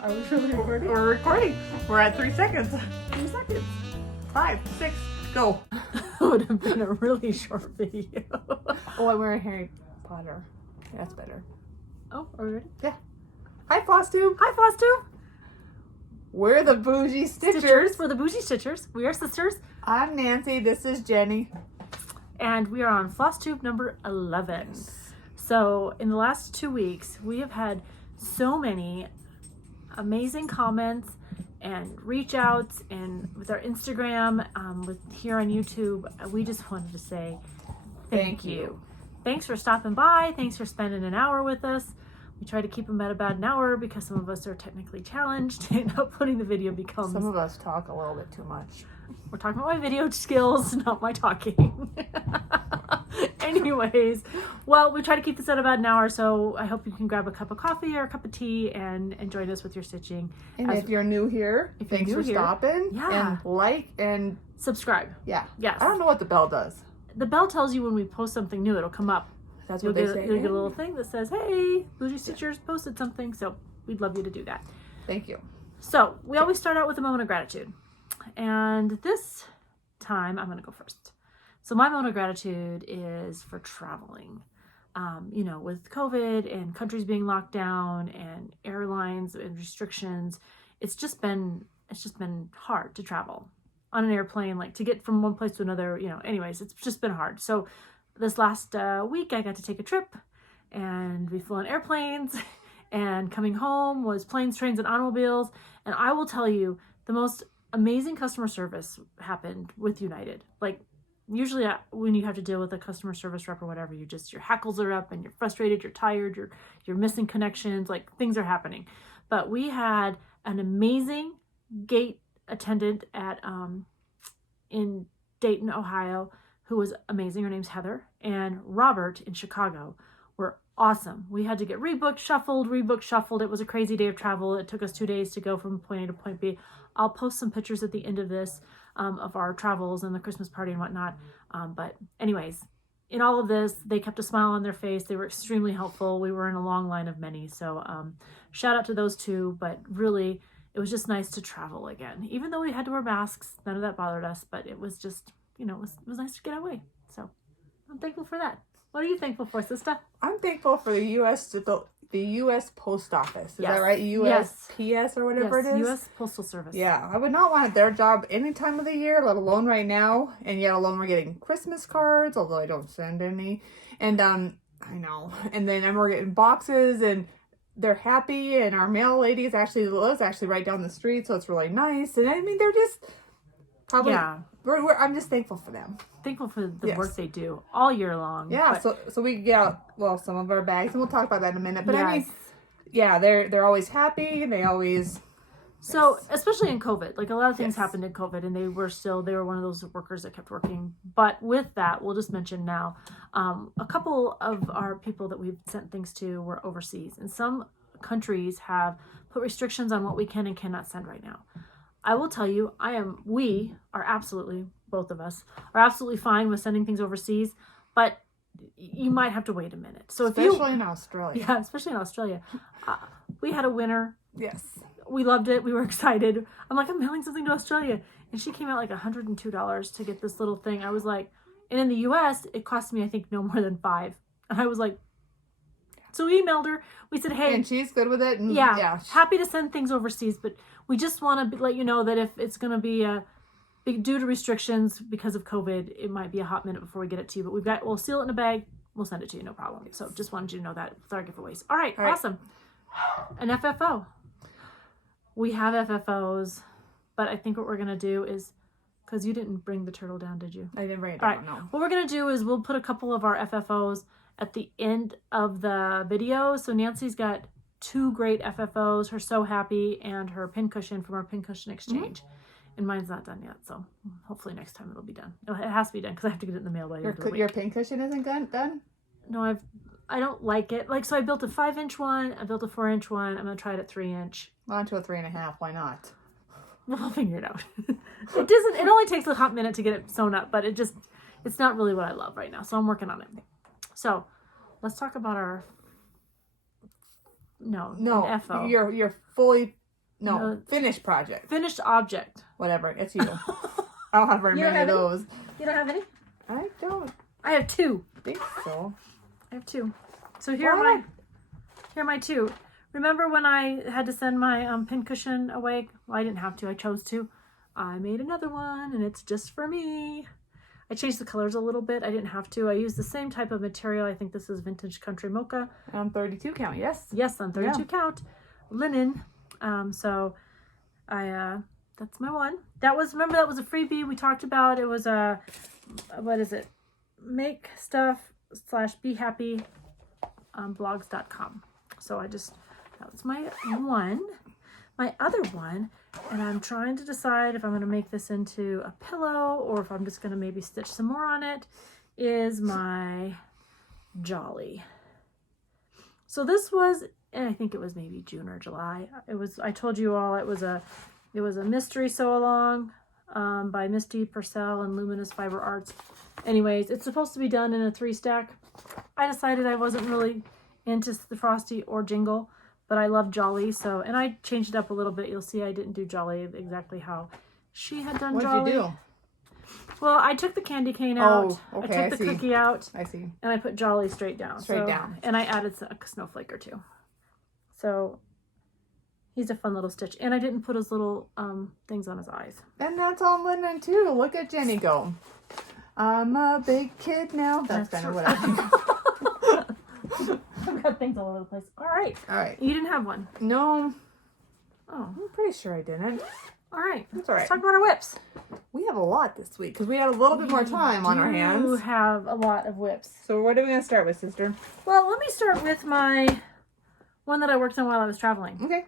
Are we really recording? We're recording. We're at 3 seconds. 2 seconds. 5, 6, go. That would have been a really short video. Oh, I'm wearing Harry Potter. That's better. Oh, are we ready? Yeah. Hi, FlossTube. Hi, FlossTube. We're the Bougie Stitchers. We're the Bougie Stitchers. We are sisters. I'm Nancy. This is Jenny. And we are on FlossTube number 11. So in the last 2 weeks, we have had so many amazing comments and reach outs, and with our Instagram, with here on YouTube, we just wanted to say thank you. Thanks for stopping by. Thanks for spending an hour with us. We try to keep them at about an hour because some of us are technically challenged and uploading the video becomes... Some of us talk a little bit too much. We're talking about my video skills, not my talking. Anyways, well, we try to keep this at about an hour, so I hope you can grab a cup of coffee or a cup of tea and join us with your stitching. And if you're new here, thanks for stopping. Yeah. And like and subscribe. Yeah. Yes. I don't know what the bell does. The bell tells you when we post something new, it'll come up. That's what they say. You'll get a little thing that says, hey, Bougie Stitchers posted something, so we'd love you to do that. Thank you. So we always start out with a moment of gratitude. And this time, I'm going to go first. So my moment of gratitude is for traveling. You know, with COVID and countries being locked down and airlines and restrictions, it's just been hard to travel on an airplane, like to get from one place to another, you know, anyways, it's just been hard. So this last week I got to take a trip and we flew on airplanes and coming home was planes, trains, and automobiles. And I will tell you, the most amazing customer service happened with United. Like, usually when you have to deal with a customer service rep or whatever, your hackles are up and you're frustrated, you're tired, you're missing connections, like things are happening. But we had an amazing gate attendant at in Dayton, Ohio, who was amazing. Her name's Heather, and Robert in Chicago were awesome. We had to get rebooked, shuffled. It was a crazy day of travel. It took us 2 days to go from point A to point B. I'll post some pictures at the end of this of our travels and the Christmas party and whatnot. But anyways, in all of this, they kept a smile on their face. They were extremely helpful. We were in a long line of many. So shout out to those two. But really, it was just nice to travel again. Even though we had to wear masks, none of that bothered us. But it was just, you know, it was nice to get away. So I'm thankful for that. What are you thankful for, sister? I'm thankful for the U.S. Post Office. Is Yes. that right? USPS or whatever it is? U.S. Postal Service. Yeah, I would not want their job any time of the year, let alone right now. And yet alone we're getting Christmas cards, although I don't send any. And I know. And then we're getting boxes and they're happy, and our mail lady lives actually right down the street, so it's really nice. And I mean, they're just probably... Yeah. I'm just thankful for them. Thankful for the work they do all year long. Yeah, but... so we get out, well, some of our bags, and we'll talk about that in a minute. But yes. I mean, yeah, they're always happy, and they always... So, especially in COVID, like a lot of things happened in COVID, and they were one of those workers that kept working. But with that, we'll just mention now, a couple of our people that we've sent things to were overseas, and some countries have put restrictions on what we can and cannot send right now. I will tell you, we are absolutely, both of us, are absolutely fine with sending things overseas, but you might have to wait a minute. So especially in Australia. Yeah, especially in Australia. We had a winner. Yes. We loved it. We were excited. I'm like, I'm mailing something to Australia. And she came out like $102 to get this little thing. I was like, and in the US, it cost me, I think, no more than $5. And I was like, so we emailed her. We said, hey. And she's good with it. And yeah, happy to send things overseas, but we just want to let you know that if it's going to be due to restrictions because of COVID, it might be a hot minute before we get it to you. But we'll seal it in a bag. We'll send it to you, no problem. So just wanted you to know that with our giveaways. All right, awesome. An FFO. We have FFOs, but I think what we're going to do is, because you didn't bring the turtle down, did you? I didn't bring it down, no. What we're going to do is we'll put a couple of our FFOs at the end of the video. So Nancy's got 2 great FFOs, her So Happy and her pincushion from our pincushion exchange. And mine's not done yet, so hopefully next time it'll be done. It has to be done because I have to get it in the mail by the end of the week. Your pincushion isn't done? No, I don't like it. Like, so I built a 5-inch one, I built a 4-inch one. I'm gonna try it at 3-inch. On to a 3.5. Why not? We'll figure it out. It only takes a hot minute to get it sewn up, but it's not really what I love right now. So I'm working on it. So let's talk about our No, an FO. You're fully No, finished project. Finished object. Whatever, it's you. I don't have very many of those. You don't have any? I don't I have 2. think so. I have 2. So here are my 2. Remember when I had to send my pincushion away? Well, I didn't have to. I chose to. I made another one, and it's just for me. I changed the colors a little bit. I didn't have to. I used the same type of material. I think this is Vintage Country Mocha. 32 count, yes. Yes, on 32 count. Linen. So that's my one. Remember that was a freebie we talked about. It was a, what is it? Make stuff / be happy blogs.com. So that was my one. My other one, and I'm trying to decide if I'm going to make this into a pillow or if I'm just going to maybe stitch some more on it, is my Jolly. So this was, and I think it was maybe June or July. I told you all it was a mystery sew along by Misty Purcell and Luminous Fiber Arts. Anyways, it's supposed to be done in a 3-stack. I decided I wasn't really into the Frosty or Jingle, but I love Jolly, so, and I changed it up a little bit. You'll see I didn't do Jolly exactly how she had done Jolly. What did you do? Well, I took the candy cane out. Oh, okay, I took the cookie out. I see. And I put Jolly straight down. Down. And I added a snowflake or 2. So he's a fun little stitch. And I didn't put his little things on his eyes. And that's all linen too. Look at Jenny go. I'm a big kid now. That's kind of what I think. I've got things all over the place. All right. You didn't have one? No. Oh. I'm pretty sure I didn't. All right. That's all right. Let's talk about our whips. We have a lot this week because we had a little bit more time on our hands. We have a lot of whips. So what are we going to start with, sister? Well, let me start with my one that I worked on while I was traveling. Okay.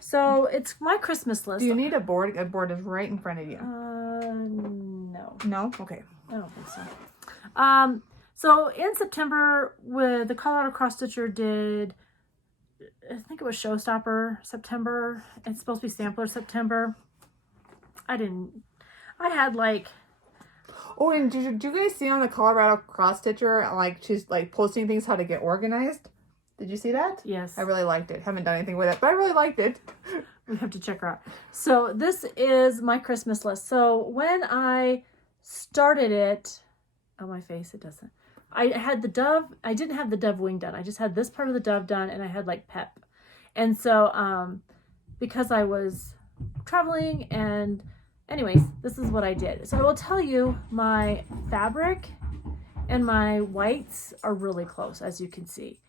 So it's my Christmas list. Do you need a board? A board is right in front of you. No. No? Okay. I don't think so. So in September, with the Colorado Cross Stitcher did, I think it was Showstopper September. It's supposed to be Sampler September. I had like... Oh, and did you guys see on the Colorado Cross Stitcher, like, she's like posting things how to get organized? Did you see that? Yes. I really liked it. Haven't done anything with it, but I really liked it. We have to check her out. So this is my Christmas list. So when I started it, oh, my face, it doesn't. I had the dove. I didn't have the dove wing done. I just had this part of the dove done, and I had like pep. And so because I was traveling, and anyways, this is what I did. So I will tell you, my fabric and my whites are really close, as you can see.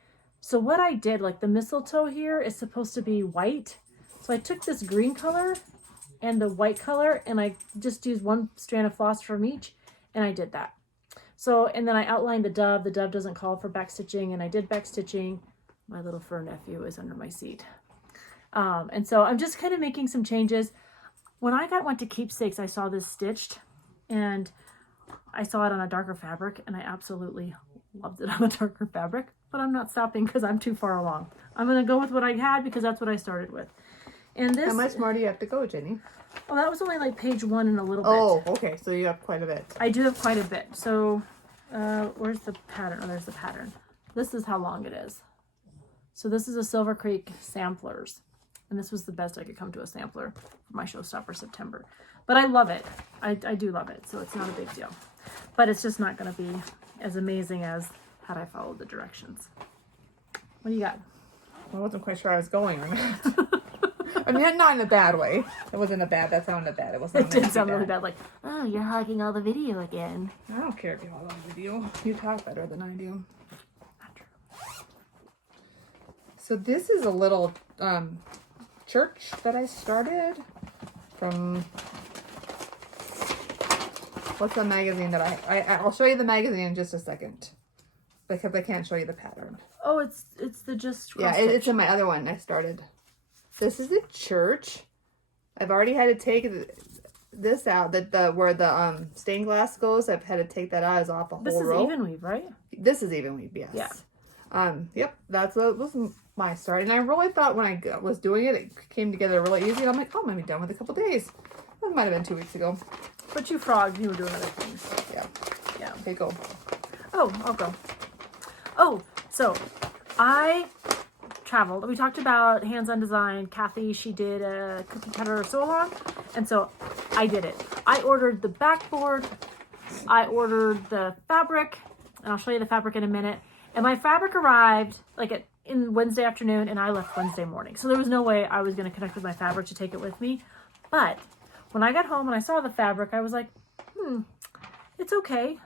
So what I did, like the mistletoe here is supposed to be white. So I took this green color and the white color, and I just used one strand of floss from each, and I did that. So, and then I outlined the dove. The dove doesn't call for back stitching, and I did back stitching. My little fur nephew is under my seat. And so I'm just kind of making some changes. When I went to Keepsakes, I saw this stitched, and I saw it on a darker fabric, and I absolutely loved it on a darker fabric, but I'm not stopping because I'm too far along. I'm going to go with what I had because that's what I started with. And this... How much more do you have to go, Jenny? Well, that was only like page 1 and a little bit. Oh, okay. So you have quite a bit. I do have quite a bit. So where's the pattern? Oh, there's the pattern. This is how long it is. So this is a Silver Creek Samplers. And this was the best I could come to a sampler for my Showstopper September. But I love it. I do love it. So it's not a big deal. But it's just not going to be as amazing as had I followed the directions. What do you got? I wasn't quite sure I was going or not. I mean, not in a bad way. It wasn't that sounded bad. It wasn't. It did sound really bad. Like, oh, you're hogging all the video again. I don't care if you hog all the video. You talk better than I do. Not true. So this is a little church that I started from. What's the magazine that I'll show you the magazine in just a second, because I can't show you the pattern. Oh, it's the just. Yeah, it's in my other one I started. This is a church. I've already had to take this out. Where the stained glass goes, I've had to take that out. It's off a whole row. This is even weave, right? This is even weave, yes. Yeah. Yep. That was my start, and I really thought when I was doing it, it came together really easy. And I'm like, oh, I'm gonna be done with it a couple days. That might have been 2 weeks ago. But you frogged. You were doing other things. Yeah. Yeah. Okay, go. Oh, I'll go. Oh, so I traveled. We talked about hands-on design. Kathy, she did a cookie cutter sew-along, and so I did it. I ordered the backboard, I ordered the fabric, and I'll show you the fabric in a minute. And my fabric arrived like in Wednesday afternoon, and I left Wednesday morning. So there was no way I was going to connect with my fabric to take it with me. But when I got home and I saw the fabric, I was like, it's okay.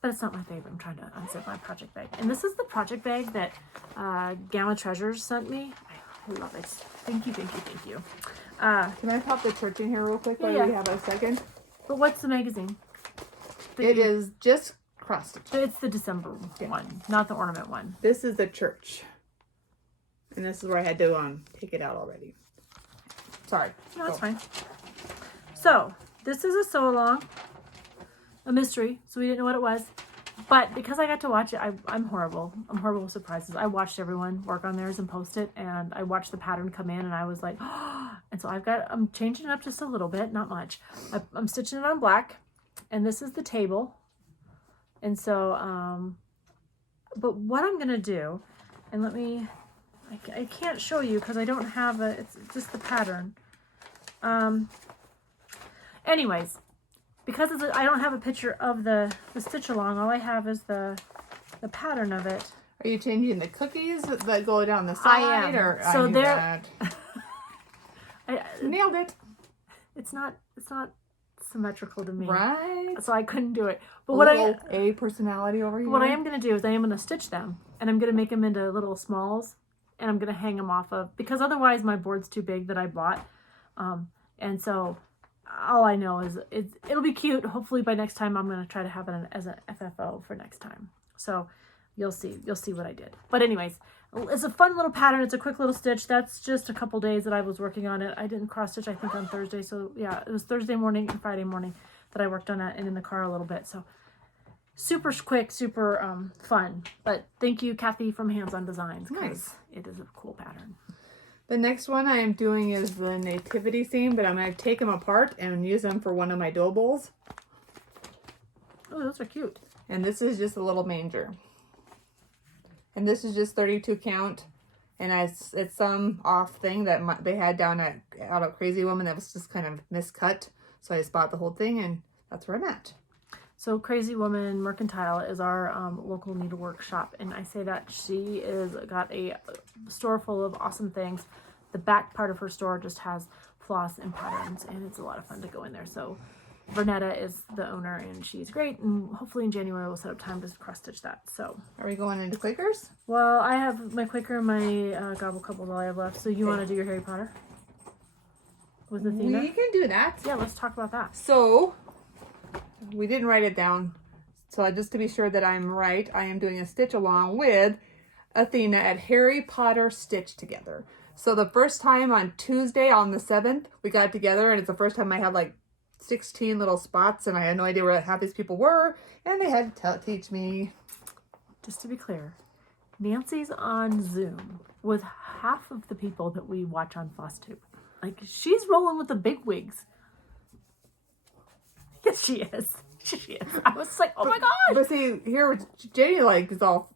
But it's not my favorite. I'm trying to unzip my project bag. And this is the project bag that Gamma Treasures sent me. I love it. Thank you, thank you, thank you. Can I pop the church in here real quick while we have a second? But what's the magazine? It is just cross stitch. It's the December one, not the ornament one. This is the church. And this is where I had to take it out already. Sorry. No, that's fine. So, this is a sew-along. A mystery, so we didn't know what it was. But because I got to watch it, I'm horrible. I'm horrible with surprises. I watched everyone work on theirs and post it, and I watched the pattern come in, and I was like, oh. And so I'm changing it up just a little bit, not much. I'm stitching it on black, and this is the table. And so, but what I'm gonna do, and I can't show you because I don't have it's just the pattern. Anyways. Because I don't have a picture of the stitch along, all I have is the pattern of it. Are you changing the cookies that go down the side? I am. Or So I there. Nailed it. It's not symmetrical to me. Right. So I couldn't do it. But a personality over here. What I am going to do is I am going to stitch them, and I'm going to make them into little smalls, and I'm going to hang them off of, because otherwise my board's too big that I bought, and so. All I know is it'll be cute. Hopefully by next time I'm going to try to have it as an FFO for next time. So you'll see what I did. But anyways, it's a fun little pattern. It's a quick little stitch. That's just a couple days that I was working on it. I didn't cross stitch, I think, on Thursday. So yeah, it was Thursday morning and Friday morning that I worked on it, and in the car a little bit. So super quick, super fun. But thank you, Kathy from Hands On Designs. Nice. It is a cool pattern. The next one I am doing is the nativity scene, but I'm going to take them apart and use them for one of my dough bowls. Oh, those are cute. And this is just a little manger. And this is just 32 count. And it's some off thing that they had down out at Crazy Woman that was just kind of miscut. So I just bought the whole thing, and that's where I'm at. So Crazy Woman Mercantile is our local needlework shop, and I say that she is got a store full of awesome things. The back part of her store just has floss and patterns, and it's a lot of fun to go in there. So Vernetta is the owner, and she's great, and hopefully in January we'll set up time to cross stitch that. So are we going into Quakers? Well, I have my Quaker and my Gobble couple all I have left. So you want to do your Harry Potter with Athena? We can do that. Yeah, let's talk about that. So we didn't write it down. So just to be sure that I'm right, I am doing a stitch along with Athena at Harry Potter Stitch Together. So the first time on Tuesday on the 7th, we got together, and it's the first time I had like 16 little spots, and I had no idea where half these people were, and they had to teach me. Just to be clear, Nancy's on Zoom with half of the people that we watch on FlossTube. Like, she's rolling with the big wigs. Yes, she is. She is. I was like, oh my God. But see, here, Jenny like is all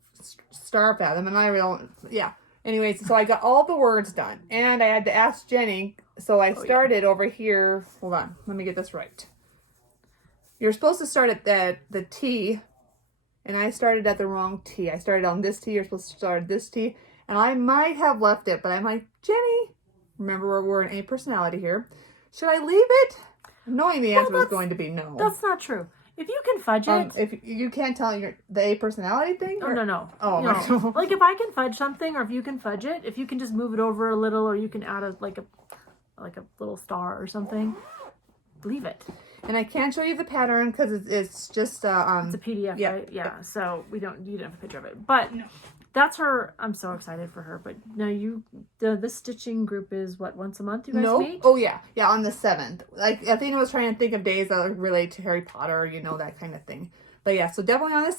starved at them, and I don't, yeah. Anyways, so I got all the words done, and I had to ask Jenny, so I started over here. Hold on, let me get this right. You're supposed to start at the T, and I started at the wrong T. I started on this T, you're supposed to start at this T, and I might have left it, but I'm like, Jenny, remember we're an A personality here. Should I leave it? Knowing the answer was going to be no. That's not true. If you can fudge it. If you can't tell the A personality thing? Oh, no. Oh, no. Like, if I can fudge something, or if you can fudge it, if you can just move it over a little, or you can add a little star or something, leave it. And I can't show you the pattern because it's just it's a PDF, right? Yeah. So you don't have a picture of it, but that's her. I'm so excited for her. But no, the stitching group is what, once a month you guys meet? Oh yeah, on the 7th. Like, Athena was trying to think of days that relate to Harry Potter, that kind of thing. But yeah, so definitely on the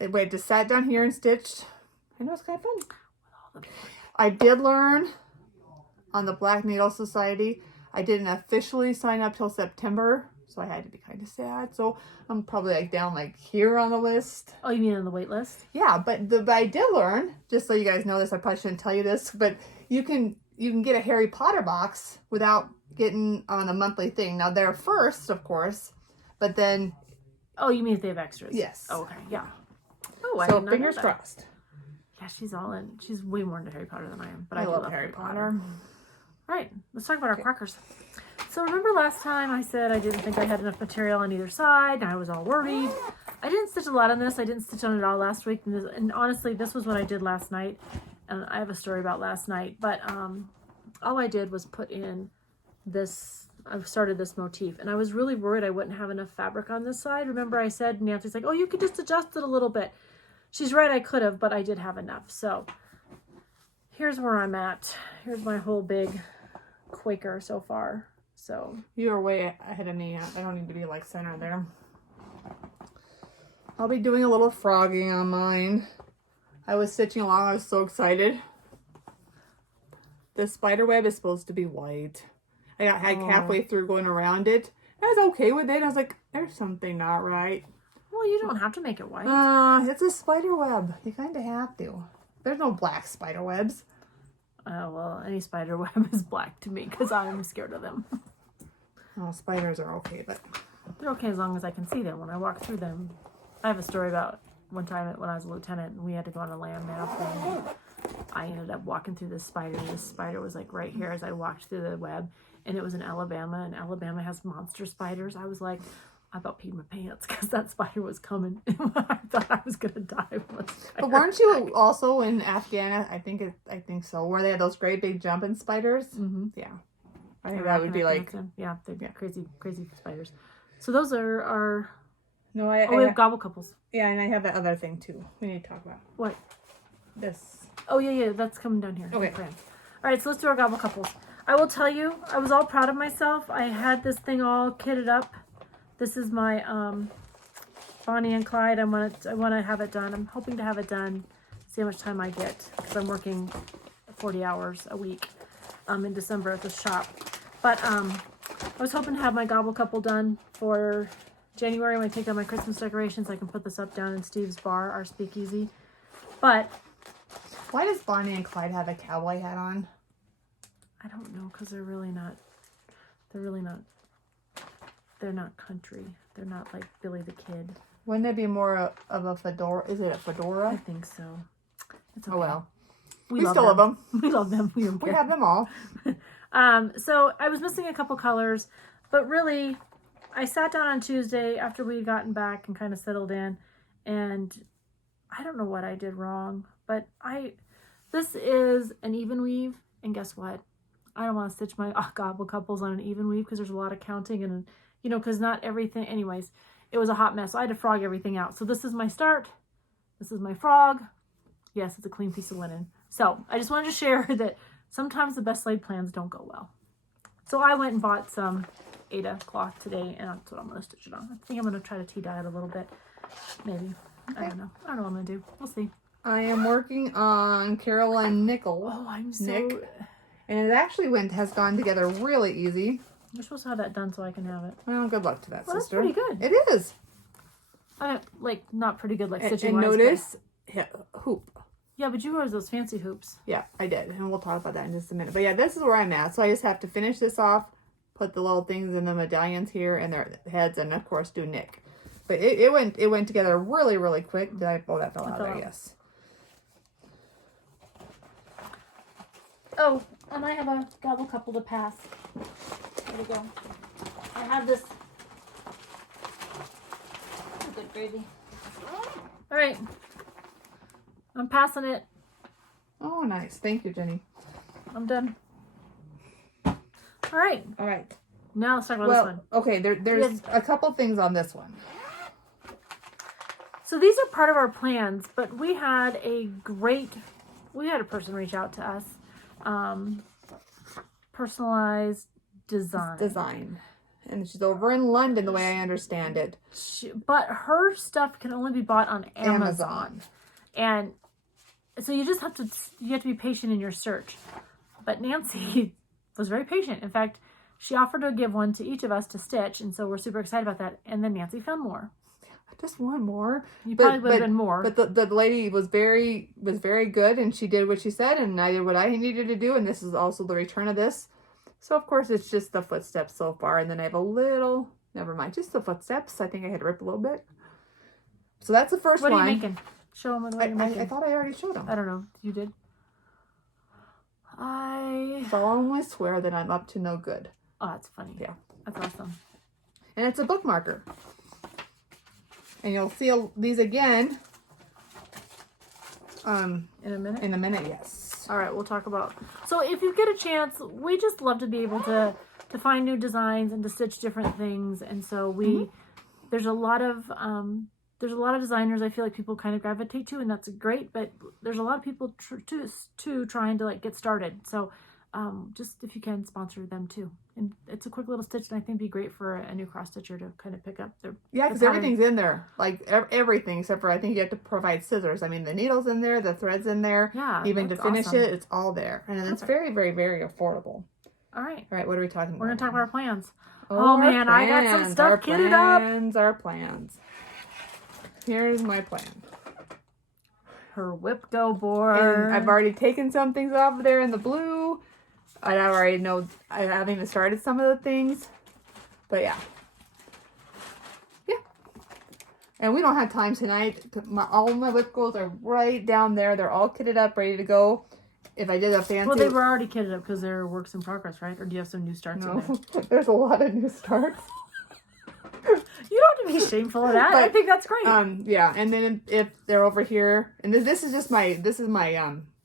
7th. We just sat down here and stitched. I know, it's kind of fun. I did learn on the Black Needle Society. I didn't officially sign up till September, So I had to be kind of sad. So I'm probably like down like here on the list. Oh, you mean on the wait list? Yeah, but I did learn, just so you guys know this, I probably shouldn't tell you this, but you can get a Harry Potter box without getting on a monthly thing. Now they're first, of course, but then... Oh, you mean if they have extras? Yes. Oh, okay, yeah. Oh, I so did not fingers know that. crossed. Yeah, she's all in. She's way more into Harry Potter than I am, but I do love Harry Potter. All right, let's talk about our crackers. So remember last time I said I didn't think I had enough material on either side, and I was all worried. I didn't stitch a lot on this. I didn't stitch on it all last week, and honestly, this was what I did last night, and I have a story about last night, but all I did was put in this, I've started this motif, and I was really worried I wouldn't have enough fabric on this side. Remember I said, Nancy's like, oh, you could just adjust it a little bit. She's right, I could have, but I did have enough. So here's where I'm at. Here's my whole big Quaker so far. So you're way ahead of me. I don't need to be like center there. I'll be doing a little frogging on mine. I was stitching along. I was so excited. The spider web is supposed to be white. I got halfway through going around it. I was okay with it. I was like, there's something not right. Well, you don't have to make it white. It's a spider web. You kind of have to. There's no black spider webs. Oh, well, any spider web is black to me because I'm scared of them. Oh, spiders are okay, but... They're okay as long as I can see them when I walk through them. I have a story about one time when I was a lieutenant and we had to go on a land map and I ended up walking through this spider. This spider was like right here as I walked through the web, and it was in Alabama, and Alabama has monster spiders. I was like, I about peed my pants because that spider was coming. I thought I was gonna die from a spider. But weren't you also in Afghanistan? I think so. Where they had those great big jumping spiders. Mm-hmm. Yeah, I think that would be like they're crazy spiders. So those are our. No, we have gobble couples. Yeah, and I have that other thing too. We need to talk about what this. Oh yeah, that's coming down here. Okay. All right, so let's do our gobble couples. I will tell you, I was all proud of myself. I had this thing all kitted up. This is my Bonnie and Clyde. I want to have it done. I'm hoping to have it done. See how much time I get because I'm working 40 hours a week in December at the shop. But I was hoping to have my gobble couple done for January when I take down my Christmas decorations. I can put this up down in Steve's bar, our speakeasy. But why does Bonnie and Clyde have a cowboy hat on? I don't know, because they're not country. They're not like Billy the Kid. Wouldn't it be more of a fedora? Is it a fedora? I think so. It's okay. Oh well. We still love them. We love them. We don't care. We have them all. So I was missing a couple colors, but really I sat down on Tuesday after we had gotten back and kind of settled in, and I don't know what I did wrong, but this is an even weave, and guess what? I don't want to stitch my gobble couples on an even weave because there's a lot of counting and, because not everything, anyways, it was a hot mess. So I had to frog everything out. So this is my start. This is my frog. Yes, it's a clean piece of linen. So I just wanted to share that sometimes the best laid plans don't go well. So I went and bought some Ada cloth today, and that's what I'm going to stitch it on. I think I'm going to try to tea dye it a little bit. Maybe. Okay. I don't know what I'm going to do. We'll see. I am working on Caroline Nickel. Oh, I'm so... Nick. And it actually has gone together really easy. You're supposed to have that done so I can have it. Well, good luck to that, sister. That's pretty good. It is. Not pretty good, like stitching. And notice, hoop. Yeah, but you wore those fancy hoops. Yeah, I did. And we'll talk about that in just a minute. But yeah, this is where I'm at. So I just have to finish this off, put the little things in the medallions here and their heads, and of course do Nick. But it went together really, really quick. That fell out there, yes. Oh, and I have a gobble couple to pass. There we go. I have this. Good gravy. All right. I'm passing it. Oh, nice. Thank you, Jenny. I'm done. All right. All right. Now let's talk about this one. Okay, there's a couple things on this one. So these are part of our plans, but we had a person reach out to us. Personalized design. And she's over in London, the way I understand it. But her stuff can only be bought on Amazon. And so you have to be patient in your search. But Nancy was very patient. In fact, she offered to give one to each of us to stitch, and so we're super excited about that. And then Nancy found more. Just one more. You probably would have been more. But the lady was very good, and she did what she said, and I did what I needed to do, and this is also the return of this. So of course it's just the footsteps so far, and then I have a little, never mind, just the footsteps. I think I had to rip a little bit. So that's the first one. What are you making? Show them what you're making. I thought I already showed them. I don't know. You did? solemnly swear that I'm up to no good. Oh, that's funny. Yeah. That's awesome. And it's a bookmarker. And you'll see these again. In a minute? In a minute, yes. All right, we'll talk about... So if you get a chance, we just love to be able to find new designs and to stitch different things. And so we... There's a lot of designers I feel like people kind of gravitate to, and that's great, but there's a lot of people too trying to like get started. So just if you can, sponsor them too. And it's a quick little stitch, and I think it'd be great for a new cross stitcher to kind of pick up their... Yeah, because everything's in there. Like everything except for I think you have to provide scissors. I mean, the needle's in there, the thread's in there. Yeah, even to finish awesome. it's all there. And it's very, very, very affordable. All right. All right, what are we talking about? We're going to talk about our plans. Oh man, I got some stuff kitted up. Our plans. Here's my plan. Her whip go board. And I've already taken some things off there in the blue. I already know I haven't even started some of the things. But yeah. Yeah. And we don't have time tonight. All my whip goals are right down there. They're all kitted up, ready to go. If I did a fancy... Well, they were already kitted up because they're works in progress, right? Or do you have some new starts in there? There's a lot of new starts. You don't have to be shameful of that. But, I think that's great. Yeah, and then if they're over here, and this is just my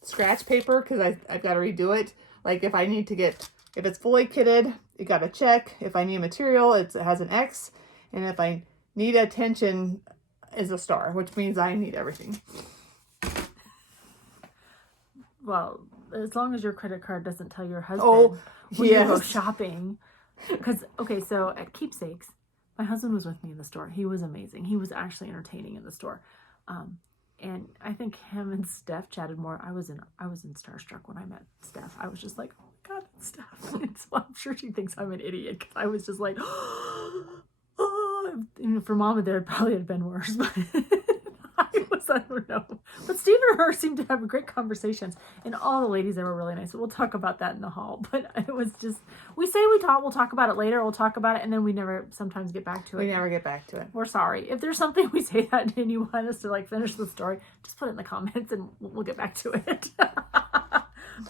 scratch paper because I've got to redo it. Like if I need to get, if it's fully kitted, you got to check. If I need material, it has an X, and if I need attention, is a star, which means I need everything. Well, as long as your credit card doesn't tell your husband when you go shopping. Because, okay, so at Keepsakes, my husband was with me in the store. He was amazing. He was actually entertaining in the store. And I think him and Steph chatted more. I was in starstruck when I met Steph. I was just like, oh my God, it's Steph. And so I'm sure she thinks I'm an idiot because I was just like, for Mama there, it probably had been worse. But I don't know. But Steve and her seemed to have great conversations. And all the ladies there were really nice. So we'll talk about that in the hall. But it was just, we'll talk about it later. We'll talk about it. And then we never sometimes get back to it. We never get back to it. We're sorry. If there's something we say that and you want us to like finish the story, just put it in the comments and we'll get back to it.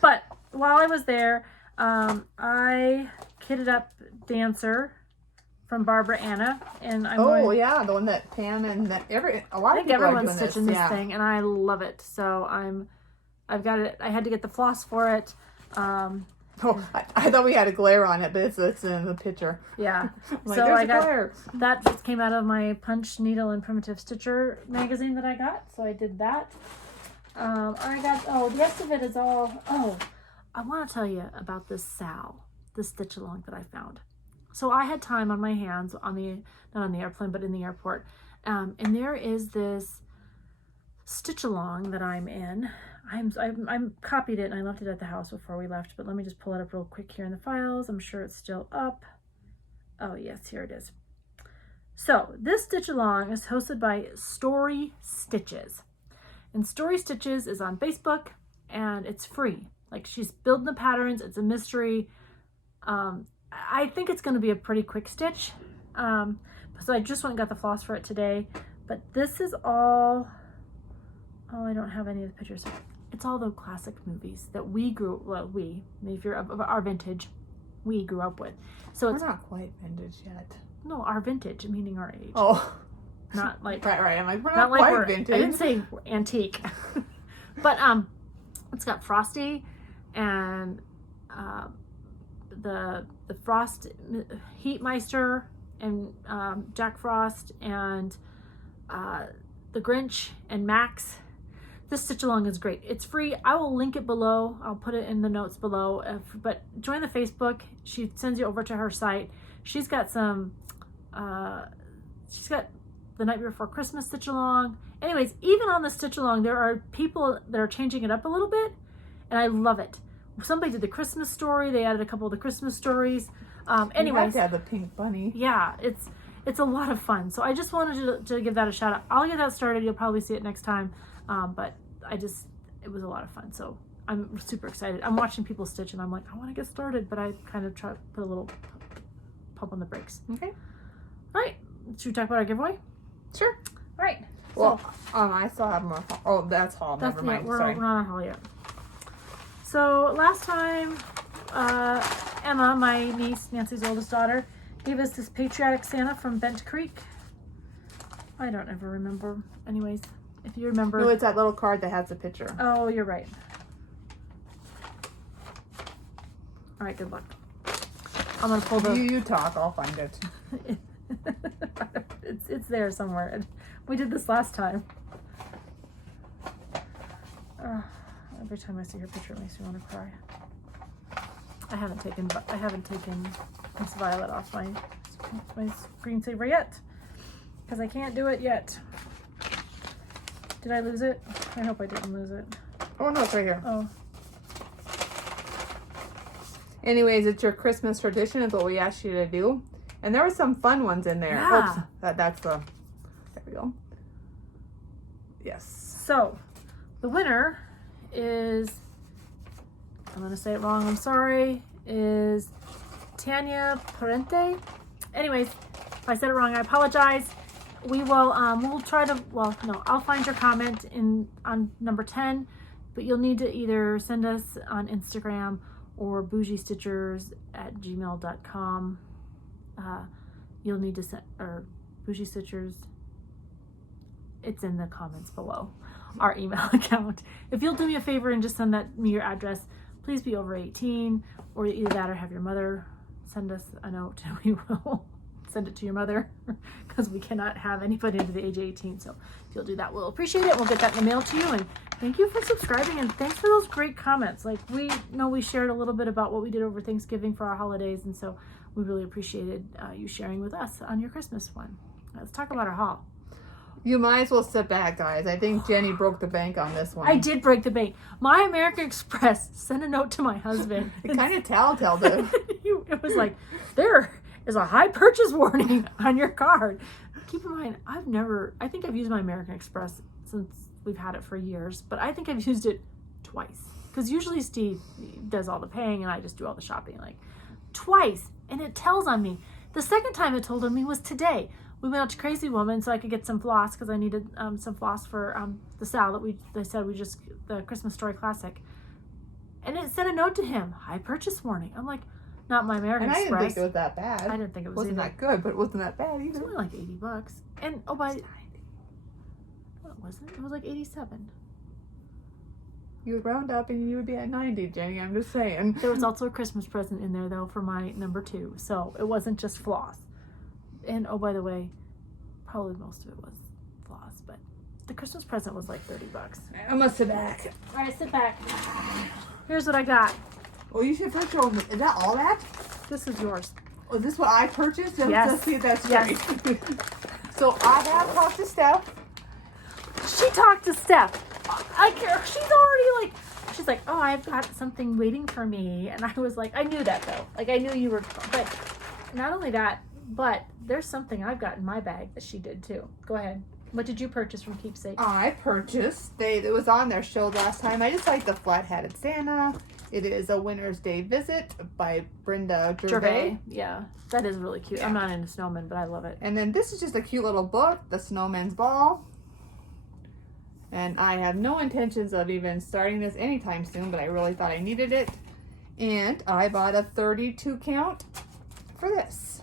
But while I was there, I kitted up Dancer from Barbara Anna, and I'm the one that Pam and that a lot of people everyone's are doing stitching this thing, and I love it. So I've got it. I had to get the floss for it. I thought we had a glare on it, but it's in the picture. Yeah. So I got glare. That just came out of my Punch Needle and Primitive Stitcher magazine that I got. So I did that. I got the rest of it is all. I want to tell you about this SAL, this stitch along that I found. So I had time on my hands not on the airplane, but in the airport. And there is this stitch along that I'm in. I'm copied it and I left it at the house before we left, but let me just pull it up real quick here in the files. I'm sure it's still up. Oh yes, here it is. So this stitch along is hosted by Story Stitches. And Story Stitches is on Facebook and it's free. Like she's building the patterns. It's a mystery. I think it's going to be a pretty quick stitch. So I just went and got the floss for it today. But this is all... Oh, I don't have any of the pictures. It's all the classic movies that if you're of our vintage, we grew up with. So it's we're not quite vintage yet. No, our vintage, meaning our age. Oh. Not like... right. I'm like, we're not quite vintage. I didn't say antique. But it's got Frosty and... the Frost Heatmeister and Jack Frost and the Grinch and Max. This stitch along is great. It's free. I will link it below. I'll put it in the notes below. But join the Facebook. She sends you over to her site. She's got some. She's got the Night Before Christmas stitch along. Anyways, even on the stitch along, there are people that are changing it up a little bit, and I love it. somebody did the Christmas story. They added a couple of the Christmas stories. You Anyways, have to have the pink bunny. yeah, it's a lot of fun. So I just wanted to give that a shout out. I'll get that started. You'll probably see it next time. But it was a lot of fun. So I'm super excited. I'm watching people stitch and I'm like, I want to get started, but I kind of try to put a little pump on the brakes. Okay. All right. Should we talk about our giveaway? Sure. All right. Well, I still have more. Oh, that's haul. Never mind. We're Sorry. not on haul yet. So last time, Emma, my niece, Nancy's oldest daughter, gave us this patriotic Santa from Bent Creek. I don't ever remember. Anyways, if you remember. No, it's that little card that has the picture. Oh, you're right. All right, good luck. I'm gonna pull the. You talk. I'll find it. it's there somewhere. We did this last time. Every time I see her picture, it makes me want to cry. I haven't taken Miss Violet off my screensaver yet, because I can't do it yet. Did I lose it? I hope I didn't lose it. Oh no, it's right here. Oh. Anyways, it's your Christmas tradition is what we asked you to do. And there were some fun ones in there. Yeah. Oops, that's the, there we go. Yes. So, the winner is, I'm going to say it wrong, I'm sorry, is Tanya Parente. Anyways, if I said it wrong, I apologize. We will, we'll try to, well, no, I'll find your comment on number 10, but you'll need to either send us on Instagram or bougiestitchers@gmail.com. You'll need to send, or Bougie Stitchers, it's in the comments below, our email account. If you'll do me a favor and just send me your address, please be over 18, or either that or have your mother send us a note. We will send it to your mother because we cannot have anybody under the age of 18. So if you'll do that, we'll appreciate it. We'll get that in the mail to you. And thank you for subscribing, and thanks for those great comments. Like, we know we shared a little bit about what we did over Thanksgiving for our holidays, and so we really appreciated you sharing with us on your Christmas one. Let's talk about our haul. You might as well sit back, guys. I think Jenny broke the bank on this one. I did break the bank. My American Express sent a note to my husband. It kind of telltale it. It was like, there is a high purchase warning on your card. Keep in mind, I think I've used my American Express since we've had it for years, but I think I've used it twice. Because usually Steve does all the paying and I just do all the shopping. Like, twice. And it tells on me. The second time it told on me was today. We went out to Crazy Woman so I could get some floss because I needed some floss for the SAL that they said the Christmas Story Classic. And it sent a note to him, high purchase warning. I'm like, not my American Express. And I didn't think it was that bad. I didn't think it was wasn't that good, but it wasn't that bad It was either. only like $80. And what was it? It was like 87. You would round up and you would be at 90, Jenny. I'm just saying. There was also a Christmas present in there though for my number 2. So it wasn't just floss. And oh, by the way, probably most of it was floss, but the Christmas present was like $30. I'm gonna sit back. All right, sit back. Here's what I got. Well, you should first show me. Is that all that? This is yours. Was this what I purchased? Yes. Let's see if that's Yes. right. So I have talked to Steph. She talked to Steph. She's already like, she's like, oh, I've got something waiting for me. And I was like, I knew that though. Like, I knew you were, but not only that, but there's something I've got in my bag that she did too. Go ahead. What did you purchase from Keepsake? I purchased. It was on their show last time. I just like the flat-hatted Santa. It is a Winter's Day Visit by Brenda Gervais. Yeah, that is really cute. Yeah. I'm not into snowmen, but I love it. And then this is just a cute little book, The Snowman's Ball. And I have no intentions of even starting this anytime soon, but I really thought I needed it. And I bought a 32 count for this.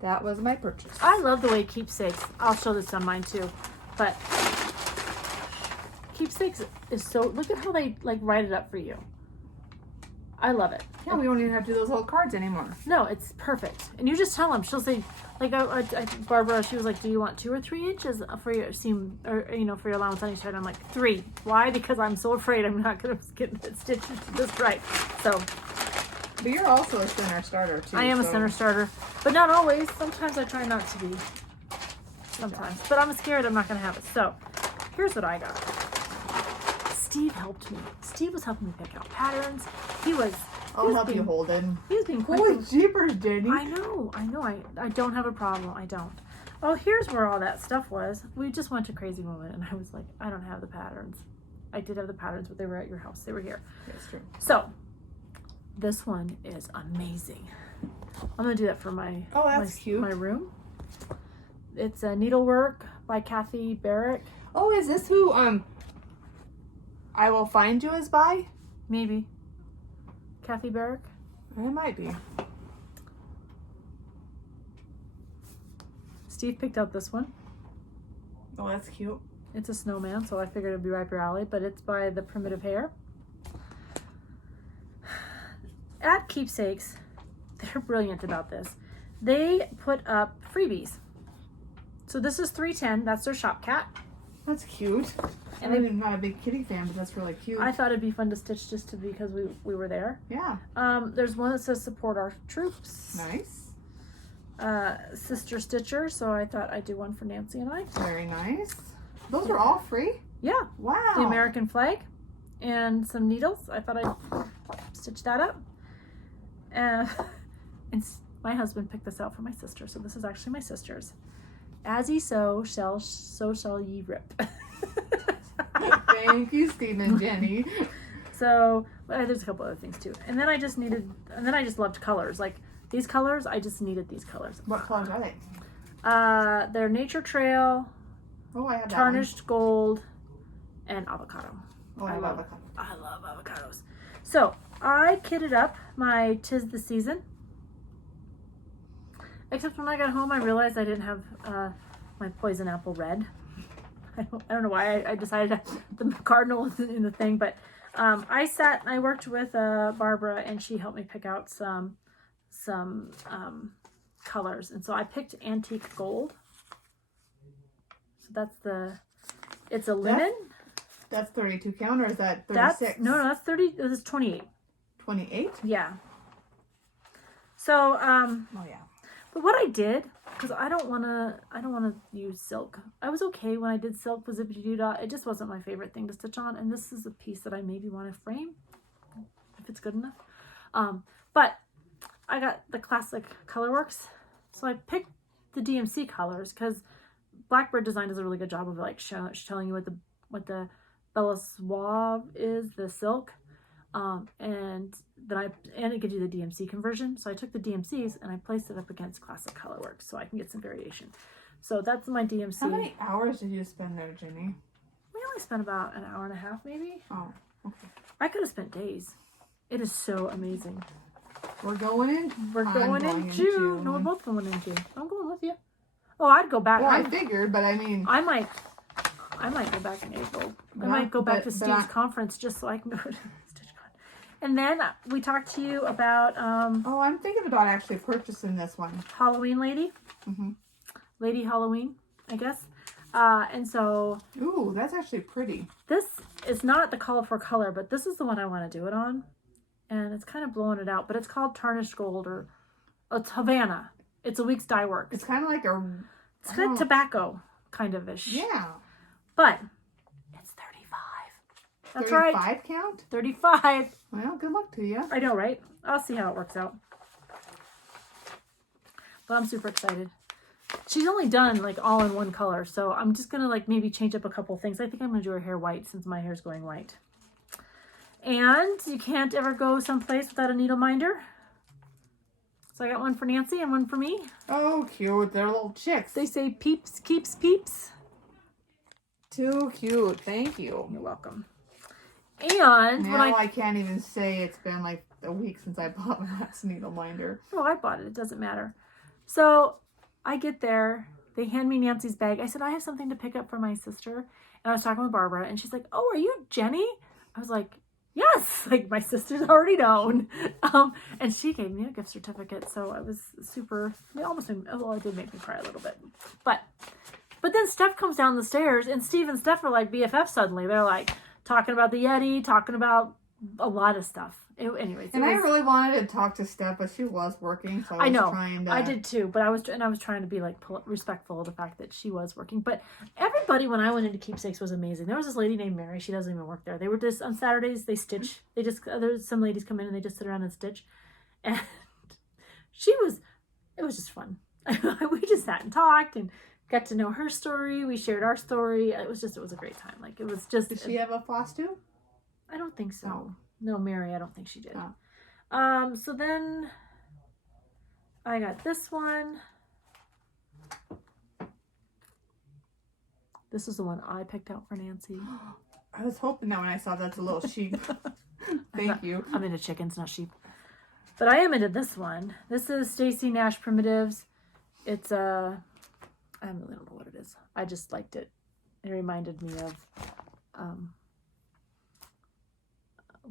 That was my purchase. I love the way Keepsakes, I'll show this on mine too, but Keepsakes is so, look at how they like write it up for you. I love it. Yeah, we don't even have to do those little cards anymore. No, it's perfect. And you just tell them, she'll say, like Barbara, she was like, do you want 2 or 3 inches for your seam, or for your allowance on each side? I'm like, 3. Why? Because I'm so afraid I'm not going to get it stitched just right. So. But you're also a center starter too. I am a center starter, but not always. Sometimes I try not to be. Sometimes. But I'm scared I'm not going to have it. So, here's what I got. Steve helped me. Steve was helping me pick out patterns. I'll help you hold it. He was being quite... Holy jeepers, Jenny. I know. I don't have a problem. I don't. Oh, here's where all that stuff was. We just went to Crazy Moment, and I was like, I don't have the patterns. I did have the patterns, but they were at your house. They were here. That's true. So, this one is amazing. I'm going to do that for my, cute. my room. It's a needlework by Kathy Barrick. Oh, is this who I Will Find You is by? Maybe. Kathy Barrick? It might be. Steve picked out this one. Oh, that's cute. It's a snowman, so I figured it'd be right up your alley, but it's by the Primative Hair. At Keepsakes, they're brilliant about this. They put up freebies. So this is $3.10. That's their shop cat. That's cute. And I'm not a big kitty fan, but that's really cute. I thought it'd be fun to stitch just because we were there. Yeah. There's one that says support our troops. Nice. Sister Stitcher, so I thought I'd do one for Nancy and I. Very nice. Those are all free? Yeah. Wow. The American flag and some needles. I thought I'd stitch that up. And my husband picked this out for my sister, so this is actually my sister's. As ye sow, so shall ye rip. Thank you, Steve and Jenny. So there's a couple other things too. And then I just loved colors. Like these colors, I just needed these colors. What colors are they? They're Nature Trail, Oh, I have that Tarnished Gold, and Avocado. one. Oh, I love avocado. I love avocados. So I kitted up my 'Tis the Season. Except when I got home, I realized I didn't have my Poison Apple Red. I don't know why I decided the cardinal was in the thing, but I worked with Barbara, and she helped me pick out some colors, and so I picked Antique Gold. So it's a linen. That's 32 count, or is that 36? No, that's 30. This is 28. 28? Yeah. So Oh yeah. but what I did, because I don't want to use silk. I was okay when I did silk with zippity-doo-dah. It just wasn't my favorite thing to stitch on, and this is a piece that I maybe want to frame if it's good enough. But I got the classic Colorworks, so I picked the DMC colors because Blackbird Design does a really good job of like telling you what the Bella Suave is, the silk. And it gives you the DMC conversion. So I took the DMCs and I placed it up against classic Colorworks so I can get some variation. So that's my DMC. How many hours did you spend there, Jenny? We only spent about an hour and a half, maybe. Oh, okay. I could have spent days. It is so amazing. We're going in June. No, we're both going in June. I'm going with you. Oh, I'd go back. Well, I figured, but I mean, I might go back in April. I might go back to Steve's conference just so I can go to StitchCon. And then we talked to you about oh, I'm thinking about actually purchasing this one. Halloween Lady. Mm-hmm. Lady Halloween, I guess. And so... Ooh, that's actually pretty. This is not the Call for Color, but this is the one I want to do it on. And it's kind of blowing it out, but it's called Tarnished Gold, or it's Havana. It's a week's dye work. It's kind of like a... It's kind of tobacco, kind of-ish. Yeah. But it's 35. That's 35 right. 35 count? 35. Well, good luck to you. I know, right? I'll see how it works out. But I'm super excited. She's only done like all in one color, so I'm just gonna like maybe change up a couple things. I think I'm gonna do her hair white since my hair's going white. And you can't ever go someplace without a needle minder. So I got one for Nancy and one for me. Oh, cute. They're little chicks. They say peeps, keeps, peeps. Too cute. Thank you. You're welcome. And now I can't even say it's been like a week since I bought my last needle minder. Oh, I bought it. It doesn't matter. So I get there. They hand me Nancy's bag. I said, I have something to pick up for my sister. And I was talking with Barbara, and she's like, oh, are you Jenny? I was like, yes, like my sister's already known. And she gave me a gift certificate. So I was super, it did make me cry a little bit. But then Steph comes down the stairs, and Steve and Steph are like BFF suddenly. They're like talking about the Yeti, talking about a lot of stuff. Anyways. And I really wanted to talk to Steph, but she was working, so I was trying to... I did too, but I was trying to be like respectful of the fact that she was working. But everybody, when I went into Keepsakes, was amazing. There was this lady named Mary. She doesn't even work there. They were just, on Saturdays, they stitch. There's some ladies come in and they just sit around and stitch. And it was just fun. We just sat and talked and got to know her story. We shared our story. It was a great time. Like, it was just... Did she have a FlossTube? I don't think so. No. No, Mary, I don't think she did. Oh. So then I got this one. This is the one I picked out for Nancy. I was hoping that when I saw that's a little sheep. Thank you. I'm into chickens, not sheep. But I am into this one. This is Stacie Nash Primitives. It's I really don't know what it is. I just liked it. It reminded me of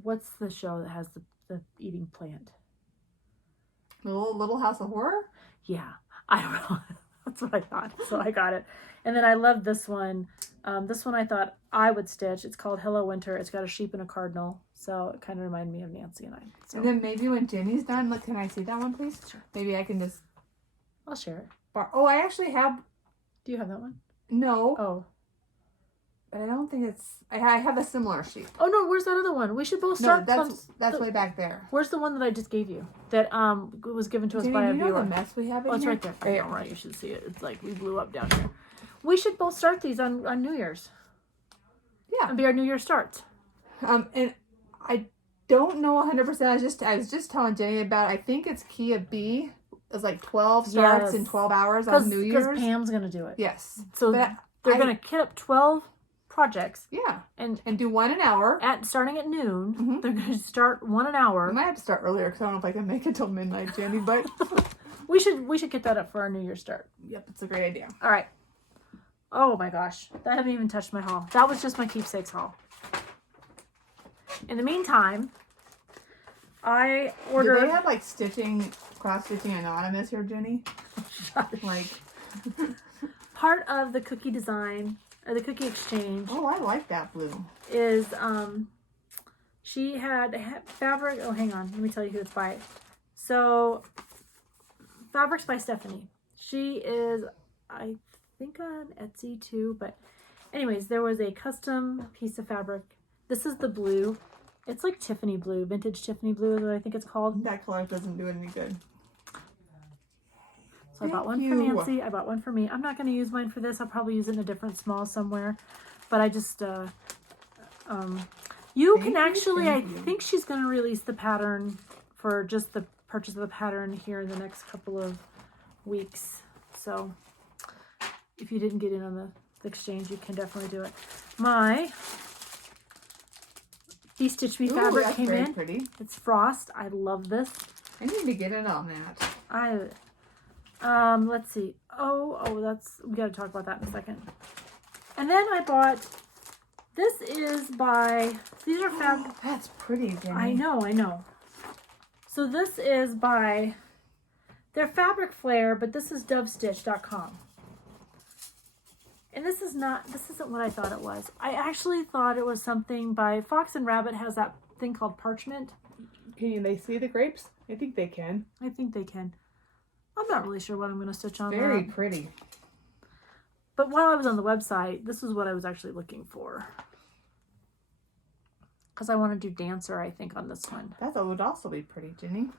what's the show that has the eating plant? Little House of Horror? Yeah, I don't know. That's what I thought. So I got it. And then I love this one. This one I thought I would stitch. It's called Hello Winter. It's got a sheep and a cardinal. So it kind of reminded me of Nancy and I. So. And then maybe when Jenny's done, look, can I see that one, please? Sure. Maybe I can just... I'll share it. Oh, I actually have... Do you have that one? No. Oh. But I don't think it's... I have a similar sheep. Oh, no. Where's that other one? We should both start... No, that's way back there. Where's the one that I just gave you? That was given to us by a viewer. You know the mess we have in here? It's right there. Right. You should see it. It's like we blew up down here. We should both start these on New Year's. Yeah. And be our New Year's starts. And I don't know 100%. I was just telling Jenny about, I think it's Kia B. It's like 12 starts in 12 hours on New Year's. Because Pam's going to do it. Yes. So they're going to kit up 12 projects. Yeah. And do one an hour. Starting at noon. Mm-hmm. They're going to start one an hour. I might have to start earlier because I don't know if I can make it till midnight, Jenny, but... we should get that up for our New Year's start. Yep, it's a great idea. All right. Oh my gosh. That haven't even touched my haul. That was just my Keepsakes haul. In the meantime, I ordered... Do they have like cross stitching anonymous here, Jenny? Like... Part of the cookie design, or the cookie exchange... Oh, I like that blue. ...is, she had fabric... Oh, hang on. Let me tell you who it's by. So, Fabrics by Stephanie. She is, I think, on Etsy too, but anyways, there was a custom piece of fabric. This is the blue. It's like Tiffany blue, vintage Tiffany blue is what I think it's called. That color doesn't do any good. So I bought one for Nancy. I bought one for me. I'm not going to use mine for this. I'll probably use it in a different small somewhere. But I just, I think she's going to release the pattern for just the purchase of the pattern here in the next couple of weeks. So if you didn't get in on the exchange, you can definitely do it. My Stitch Me fabric came in. Pretty. It's Frost. I love this. I need to get in on that. Let's see. We got to talk about that in a second. And then I bought, these are fabric. That's pretty, Jenny. I know. So this is by, they're Fabric Flare, but this is dovestitch.com. And this isn't what I thought it was. I actually thought it was something by Fox and Rabbit has that thing called parchment. Can they see the grapes? I think they can. I think they can. I'm not really sure what I'm going to stitch on Very that. pretty. But while I was on the website, this is what I was actually looking for. Because I want to do Dancer, I think, on this one. That would also be pretty, Jenny.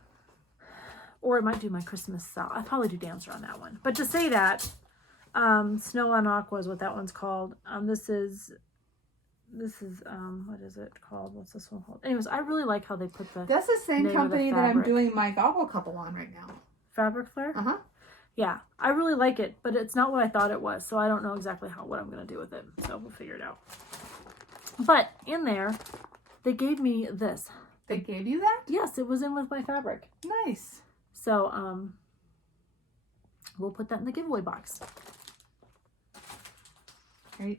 Or it might do my Christmas SAL. I'd probably do Dancer on that one. But to say that, Snow on Aqua is what that one's called. This is what is it called? What's this one called? Anyways, I really like how they put the That's the same company that I'm doing my gobble couple on right now. Fabric Flare? Uh-huh. Yeah, I really like it, but it's not what I thought it was, so I don't know exactly what I'm going to do with it. So we'll figure it out. But in there, they gave me this. They gave you that? Yes, it was in with my fabric. Nice. So, we'll put that in the giveaway box.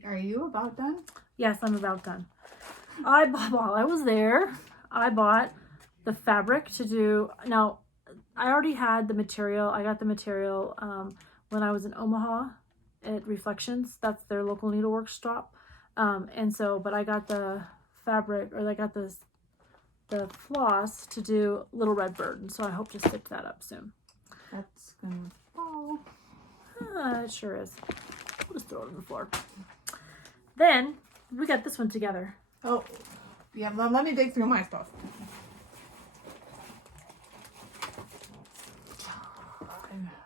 Are you about done? Yes, I'm about done. While I was there, I bought the fabric to do... Now, I already had the material. I got the material when I was in Omaha at Reflections. That's their local needlework shop. But I got the fabric, or I got this the floss to do Little Red Bird, and so I hope to stitch that up soon. That's gonna fall. It sure is. We'll just throw it on the floor. Then we got this one together. Oh, yeah. Let me dig through my stuff.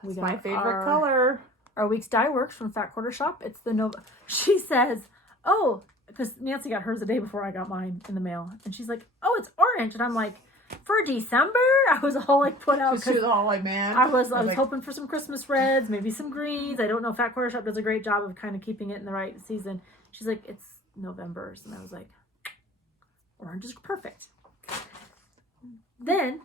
It's my favorite color. Our week's dye works from Fat Quarter Shop. It's the Nova. She says, "Oh," because Nancy got hers the day before I got mine in the mail, and she's like, "Oh, it's orange," and I'm like, "For December?" I was all like put out. She was all like, "Man." I was like, hoping for some Christmas reds, maybe some greens. I don't know. Fat Quarter Shop does a great job of kind of keeping it in the right season. She's like, "It's November's," and I was like, "Orange is perfect." Then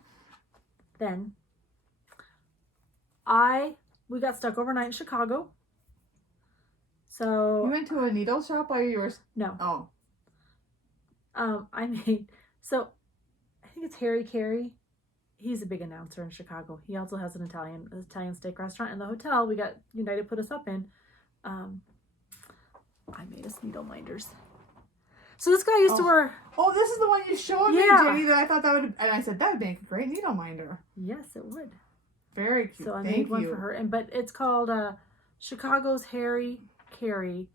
we got stuck overnight in Chicago. So you went to a needle shop while you were... No. Oh. I think it's Harry Carey. He's a big announcer in Chicago. He also has an Italian steak restaurant. And the hotel we got United put us up in, I made us needle minders. So this guy used to wear... Oh, this is the one you showed me, Jenny, that I thought that would... And I said, that would make a great needle minder. Yes, it would. Very cute. So I made one for her. But it's called Chicago's Harry Carey.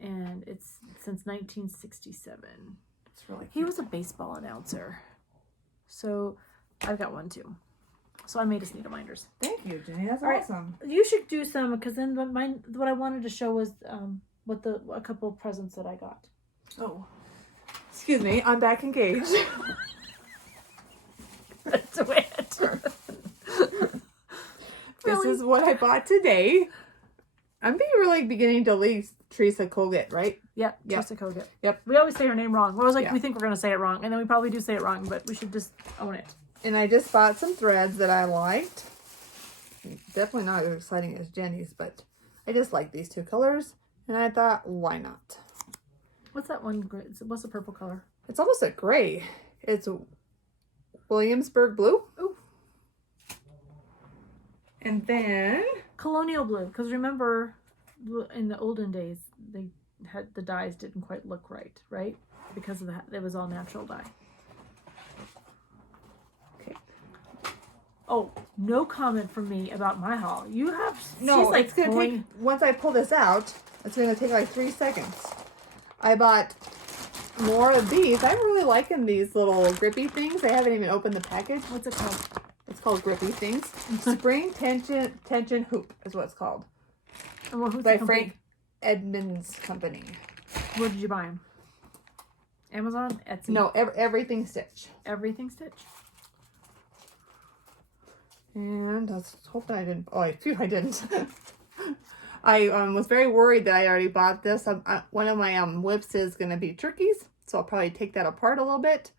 And it's since 1967. It's really cute. He was a baseball announcer. So I've got one too. So I made us needle minders. Thank you, Jenny. That's All awesome. Right. You should do some, because then what I wanted to show was a couple of presents that I got. Oh. Excuse me. I'm back engaged. That's it. This is what I bought today. I'm really beginning to leave Teresa Colgate, right? Yep. Teresa Colgate. Yep. We always say her name wrong. We're always like, we think we're going to say it wrong. And then we probably do say it wrong, but we should just own it. And I just bought some threads that I liked. Definitely not as exciting as Jenny's, but I just like these two colors. And I thought, why not? What's that one? What's the purple color? It's almost a gray. It's Williamsburg blue. Ooh. And then Colonial blue. Because remember, in the olden days, the dyes didn't quite look right? Because of that, it was all natural dye. Okay. Oh, no comment from me about my haul. You have... No, she's like it's going to take... Once I pull this out, it's going to take like 3 seconds. I bought more of these. I'm really liking these little grippy things. I haven't even opened the package. What's it called? It's called Grippy Things. Spring Tension Hoop is what it's called. And who's by Frank Edmonds Company. Where did you buy them? Amazon? Etsy? No, Everything Stitch. Everything Stitch. And I was hoping I didn't. Oh, phew, I didn't. I was very worried that I already bought this. One of my whips is going to be turkeys, so I'll probably take that apart a little bit.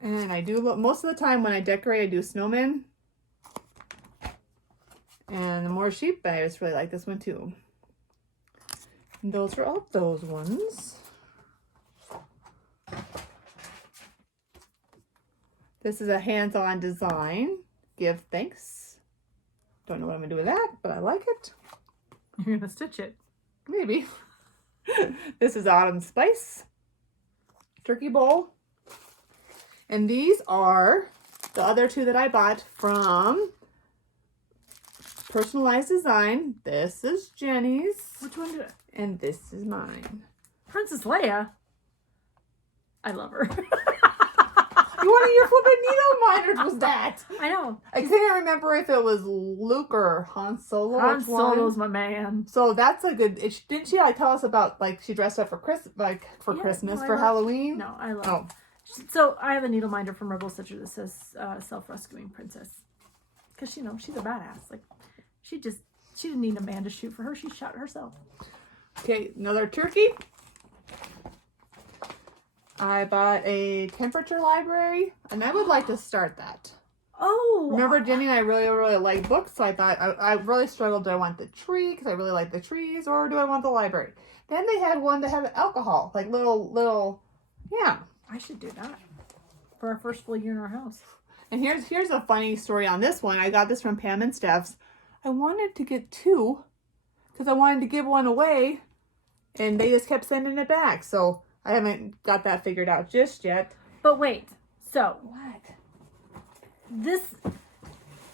And I do most of the time when I decorate, I do snowmen. And the more sheep, but I just really like this one too. And those are all those ones. This is a hands-on design. Give thanks. Don't know what I'm going to do with that, but I like it. You're going to stitch it. Maybe. This is Autumn Spice. Turkey bowl. And these are the other two that I bought from Personalized Design. This is Jenny's. Which one did I? And this is mine. Princess Leia. I love her. One of your flippin' needle minders was that. I know. I couldn't remember if it was Luke or Han Solo. Han Solo's my man. So that's a good. Didn't she tell us about she dressed up for Christmas, for Halloween? No, I love. So I have a needle minder from Rebel Stitcher that says "Self-Rescuing Princess," because she's a badass. Like she didn't need a man to shoot for her. She shot herself. Okay, another turkey. I bought a temperature library, and I would like to start that. Oh! Remember, Jenny and I really, really like books, so I thought, I really struggled. Do I want the tree, because I really like the trees, or do I want the library? Then they had one that had alcohol, like little, yeah. I should do that for our first full year in our house. And here's a funny story on this one. I got this from Pam and Steph's. I wanted to get 2, because I wanted to give one away, and they just kept sending it back, so... I haven't got that figured out just yet. But wait, so What? this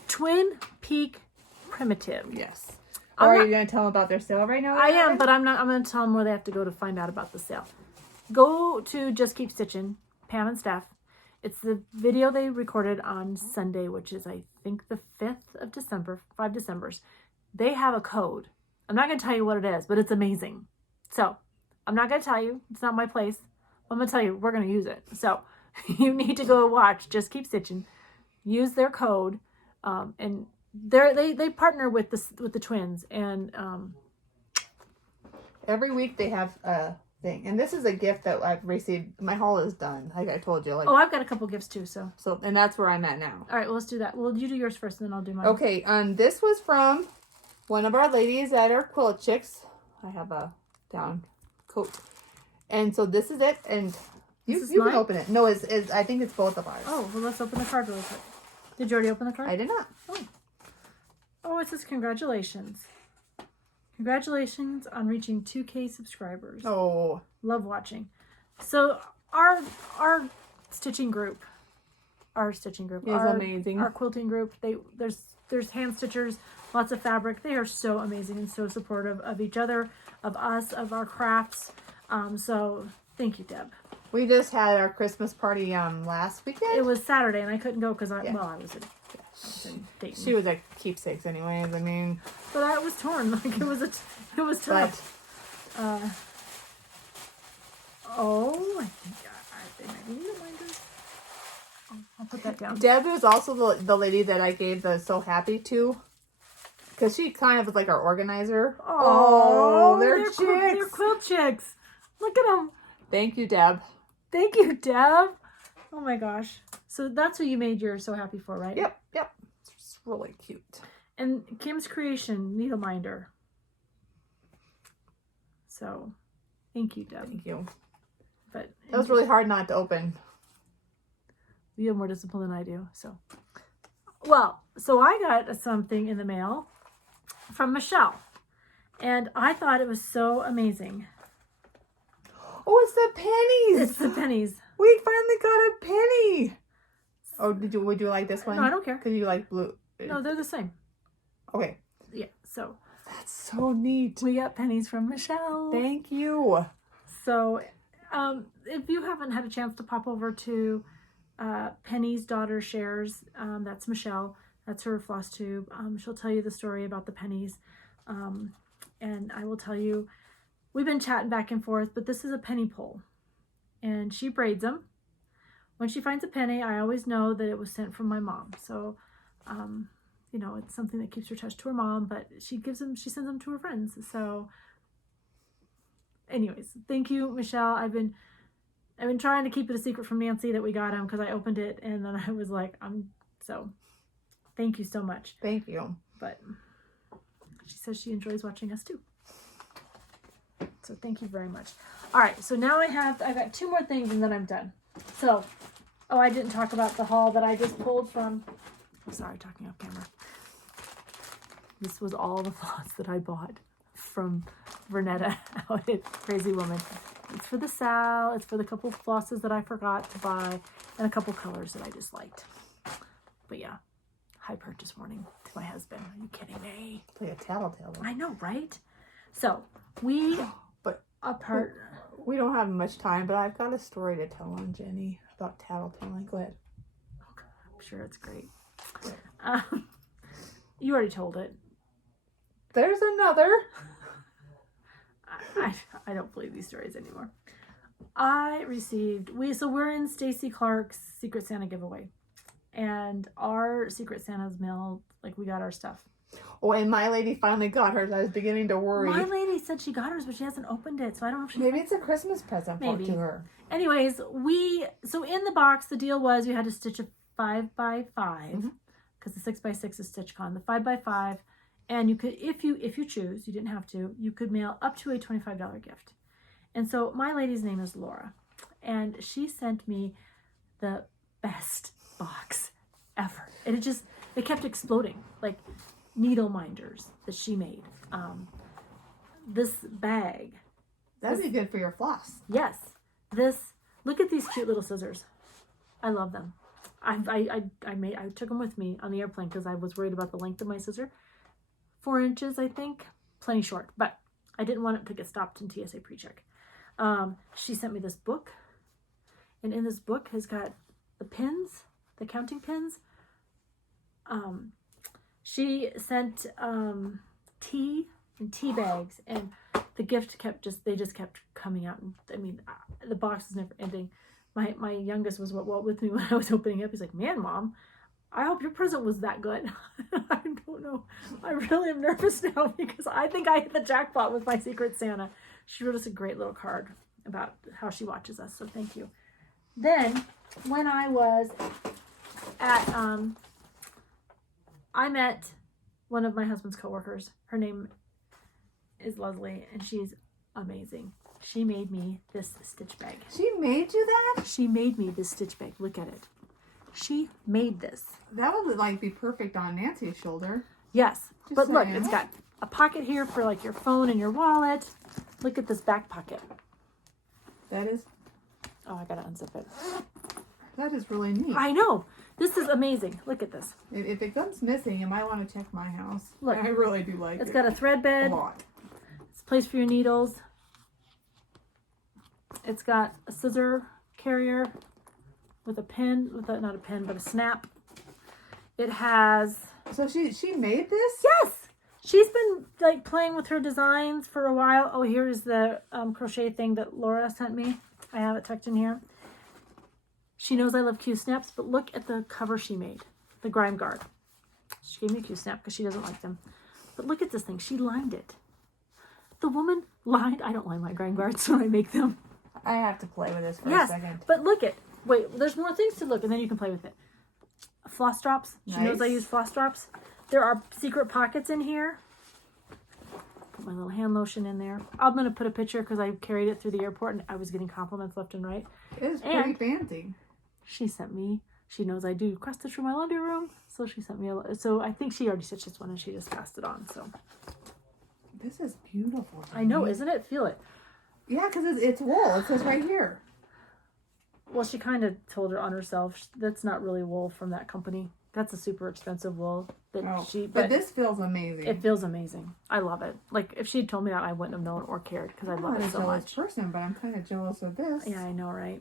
Twin Peak Primative. Yes. I'm Or are not- you going to tell them about their sale right now? I am, but I'm not. I'm going to tell them where they have to go to find out about the sale. Go to Just Keep Stitchin, Pam and Steph. It's the video they recorded on Sunday, which is, I think, the 5th of December, 5 Decembers. They have a code. I'm not going to tell you what it is, but it's amazing. So, I'm not going to tell you. It's not my place. I'm going to tell you, we're going to use it. So, you need to go watch Just Keep Stitchin. Use their code. And they partner with the twins. And every week they have a thing. And this is a gift that I've received. My haul is done. Like I told you. Like, oh, I've got a couple gifts too. So, and that's where I'm at now. all right, well, let's do that. Well, you do yours first, and then I'll do mine. Okay, this was from one of our ladies at our Quilt Chicks. I have a down coat. And so this is it. And you can open it. No, it's I think it's both of ours. Oh, well, let's open the card really quick. Did you already open the card? I did not. Oh, it says congratulations. Congratulations on reaching 2K subscribers. Oh. Love watching. So our stitching group is amazing. Our quilting group, there's hand stitchers, lots of fabric. They are so amazing and so supportive of each other, of us, of our crafts. So thank you, Deb. We just had our Christmas party last weekend. It was Saturday and I couldn't go because I was in Dayton. She was at Keepsakes anyways. I mean, But I was torn. Like it was tough. I think I need reminders. I'll put that down. Deb was also the lady that I gave the So Happy to. Because she kind of was like our organizer. Oh, they're chicks. They're quilt chicks. Look at them. Thank you, Deb. Thank you, Deb. Oh my gosh. So that's who you made your So Happy for, right? Yep. It's really cute. And Kim's Creation Needle Minder. So, thank you, Deb. Thank you. But That was really hard not to open. you have more discipline than I do. So I got something in the mail from Michelle. And I thought it was so amazing. Oh, it's the pennies. It's the pennies. We finally got a penny. Oh, would you like this one? No, I don't care. Because you like blue. No, they're the same. Okay. Yeah, so That's so neat. we got pennies from Michelle. Thank you. So, if you haven't had a chance to pop over to Penny's Daughter Shares, that's Michelle. That's her FlossTube. She'll tell you the story about the pennies. And I will tell you, we've been chatting back and forth, but this is a penny pole. And she braids them. When she finds a penny, I always know that it was sent from my mom. So, it's something that keeps her attached to her mom, but she sends them to her friends. So, anyways, thank you, Michelle. I've been trying to keep it a secret from Nancy that we got them because I opened it and then I was like, so thank you so much. Thank you. But she says she enjoys watching us too. So thank you very much. All right, so now I got 2 more things and then I'm done. So, I didn't talk about the haul that I just pulled from. I'm sorry, talking off camera. This was all the floss that I bought from Vernetta out at Crazy Woman. It's for the SAL. It's for the couple flosses that I forgot to buy and a couple colors that I just liked. But yeah, high purchase warning to my husband. Are you kidding me? It's like a tattletale. I know, right? So we we don't have much time, but I've got a story to tell on Jenny about tattletaling. Go ahead. Okay, I'm sure it's great. You already told it. There's another. I don't believe these stories anymore. We're in Stacie Clark's Secret Santa giveaway. And our Secret Santa's mail, we got our stuff. Oh, and my lady finally got hers. I was beginning to worry. My lady said she got hers, but she hasn't opened it, so I don't know if she... Maybe it's a Christmas present to her. Anyways, so in the box, the deal was you had to stitch a 5x5, because the 6x6 is StitchCon. The 5x5, and you could, if you choose, you didn't have to, you could mail up to a $25 gift. And so my lady's name is Laura, and she sent me the best box ever. And it kept exploding, like needle minders that she made. This bag. That'd be good for your floss. Yes. Look at these cute little scissors. I love them. I took them with me on the airplane because I was worried about the length of my scissor. 4 inches, I think. Plenty short, but I didn't want it to get stopped in TSA pre-check. She sent me this book, and in this book has got the pins, the counting pins. She sent tea and tea bags, and the gift kept kept coming out. And I mean, the box is never ending. My youngest was with me when I was opening up. He's like, "Man, Mom, I hope your present was that good." I don't know. I really am nervous now because I think I hit the jackpot with my Secret Santa. She wrote us a great little card about how she watches us, so thank you. Then, when I was at, I met one of my husband's coworkers. Her name is Leslie, and she's amazing. She made me this stitch bag. She made you that? She made me this stitch bag. Look at it. She made this. That would like be perfect on Nancy's shoulder. Yes, Just but look, saying. it's got a pocket here for like your phone and your wallet. Look at this back pocket. That is. Oh, I gotta unzip it. That is really neat. I know. This is amazing. Look at this. If it comes missing, you might want to check my house. Look, I really do like it. It's got a thread bed. A lot. It's a place for your needles. It's got a scissor carrier with a pin, not a pin, but a snap. It has. So she made this? Yes. She's been like playing with her designs for a while. Oh, here's the crochet thing that Laura sent me. I have it tucked in here. She knows I love Q-snaps, but look at the cover she made. The grime guard. She gave me a Q-snap because she doesn't like them. But look at this thing. She lined it. The woman lined. I don't line my grime guards when I make them. I have to play with this for a second. But look at. Wait, there's more things to look, and then you can play with it. Floss drops. She knows I use floss drops. There are secret pockets in here. Put my little hand lotion in there. I'm going to put a picture because I carried it through the airport, and I was getting compliments left and right. It is pretty fancy. She sent me. She knows I do cross stitch for my laundry room, so she sent me so I think she already stitched this one, and she just passed it on. So this is beautiful. I know, isn't it? Feel it. Yeah, because it's wool. It says right here. Well, she kind of told her on herself. That's not really wool from that company. That's a super expensive wool that But this feels amazing. It feels amazing. I love it. Like if she had told me that, I wouldn't have known or cared because I love it so much. I'm a person, but I'm kind of jealous of this. Yeah, I know, right?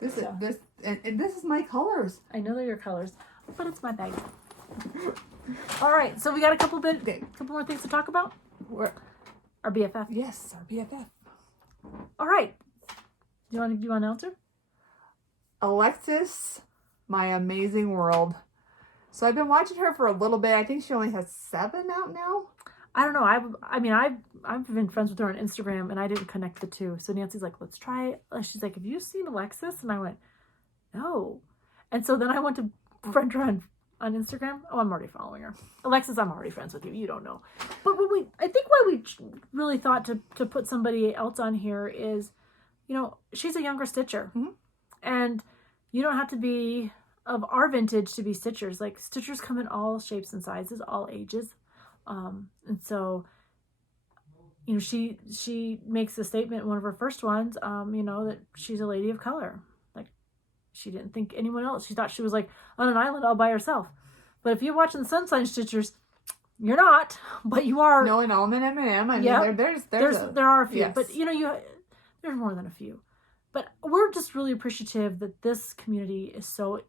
This is my colors. I know they're your colors, but it's my bag. All right, so we got a couple more things to talk about. Our BFF. Yes, our BFF. All right. Do you want to announce her? Alexis, my amazing world. So I've been watching her for a little bit. I think she only has 7 out now. I don't know. I've been friends with her on Instagram, and I didn't connect the two. So Nancy's like, let's try it. She's like, have you seen Alexis? And I went, no. And so then I went to friend her on Instagram. Oh, I'm already following her. Alexis, I'm already friends with you. You don't know. But I think why we really thought to put somebody else on here is, she's a younger stitcher. Mm-hmm. And you don't have to be of our vintage to be stitchers. Like stitchers come in all shapes and sizes, all ages. And so, she makes a statement in one of her first ones, that she's a lady of color. Like she didn't think anyone else. She thought she was like on an island all by herself. But if you're watching the Sunshine Stitchers, you're not, but you are. No, and Almond M&M. I mean, there are a few, yes. But there's more than a few. But we're just really appreciative that this community is so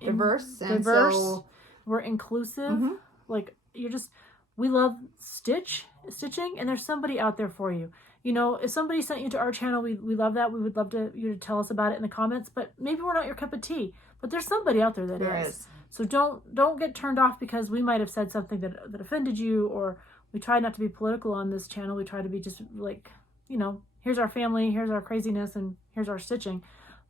diverse. So we're inclusive. Mm-hmm. Like we love stitching, and there's somebody out there for you. If somebody sent you to our channel, we love that. We would love you to tell us about it in the comments. But maybe we're not your cup of tea. But there's somebody out there that is. So don't get turned off because we might have said something that offended you, or we try not to be political on this channel. We try to be just like, here's our family, here's our craziness, and here's our stitching.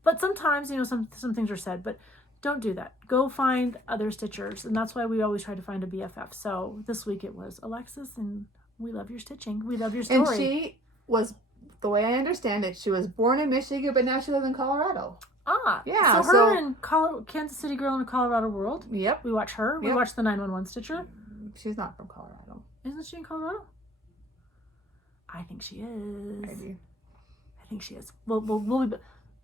But sometimes, some things are said, but don't do that. Go find other stitchers, and that's why we always try to find a BFF. So this week it was Alexis, and we love your stitching. We love your story. And she was, the way I understand it, she was born in Michigan, but now she lives in Colorado. Ah, yeah. So her and Kansas City Girl in the Colorado World. Yep. We watch her. We watch the 911 Stitcher. She's not from Colorado. Isn't she in Colorado? I think she is. Maybe. I think she is. We'll be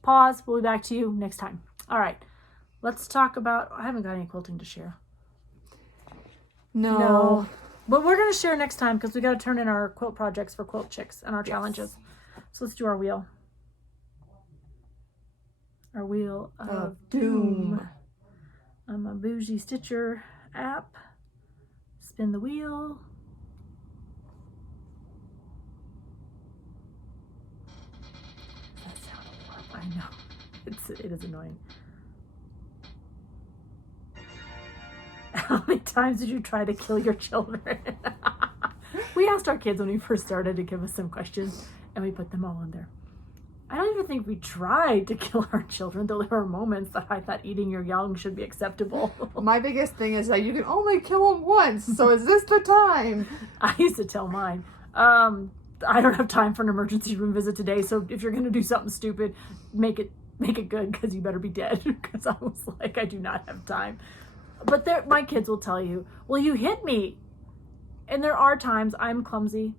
pause. We'll be back to you next time. All right. Let's talk about. I haven't got any quilting to share. No. But we're gonna share next time because we got to turn in our quilt projects for Quilt Chicks and our challenges. So let's do our wheel. Our wheel of doom. I'm a Bougie Stitcher app. Spin the wheel. That sound horrible. I know. It is annoying. How many times did you try to kill your children? We asked our kids when we first started to give us some questions, and we put them all in there. I don't even think we tried to kill our children, though there were moments that I thought eating your young should be acceptable. My biggest thing is that you can only kill them once, so is this the time? I used to tell mine, I don't have time for an emergency room visit today, so if you're going to do something stupid, make it good, because you better be dead, because I was like, I do not have time. But my kids will tell you, well, you hit me. And there are times I'm clumsy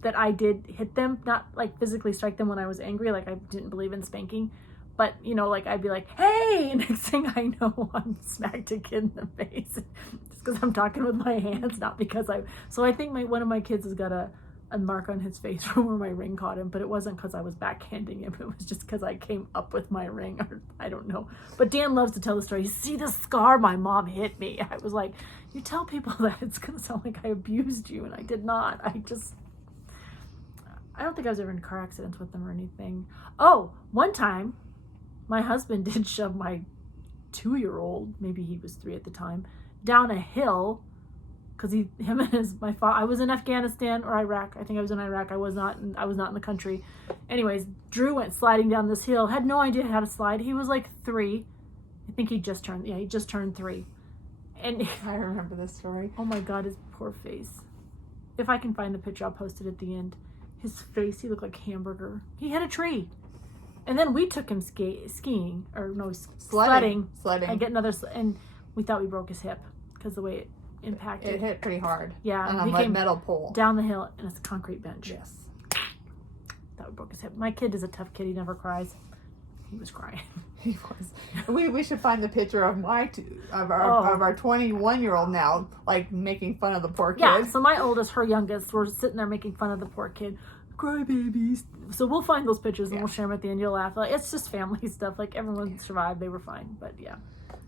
that I did hit them, not like physically strike them when I was angry, like I didn't believe in spanking. But, you know, like I'd be like, hey, and next thing I know, I'm smacked a kid in the face. Just because I'm talking with my hands, not because So I think one of my kids has got a mark on his face from where my ring caught him, but it wasn't because I was backhanding him. It was just because I came up with my ring, or I don't know. But Dan loves to tell the story. You see the scar my mom hit me. I was like, you tell people that, it's going to sound like I abused you, and I did not. I don't think I was ever in car accidents with them or anything. Oh, one time, my husband did shove my 2-year-old, maybe he was 3 at the time, down a hill. Because my father, I was in Afghanistan or Iraq. I think I was in Iraq. I was not in the country. Anyways, Drew went sliding down this hill. Had no idea how to slide. He was like 3. I think he just turned 3. And I remember this story. Oh my God, his poor face. If I can find the picture, I'll post it at the end. His face, he looked like a hamburger. He hit a tree. And then we took him skiing, or no, sledding. I get another, and we thought we broke his hip because the way it impacted. It hit pretty hard. Yeah. On a metal pole. Down the hill, and it's a concrete bench. Yes. That broke his hip. My kid is a tough kid. He never cries. He was crying. He was. We should find the picture of our 21-year-old now, like making fun of the poor kid. Yeah. So my oldest, her youngest, we're sitting there making fun of the poor kid. Cry babies. So we'll find those pictures and we'll share them at the end. You'll laugh. Like, it's just family stuff. Like, everyone survived. They were fine. But yeah.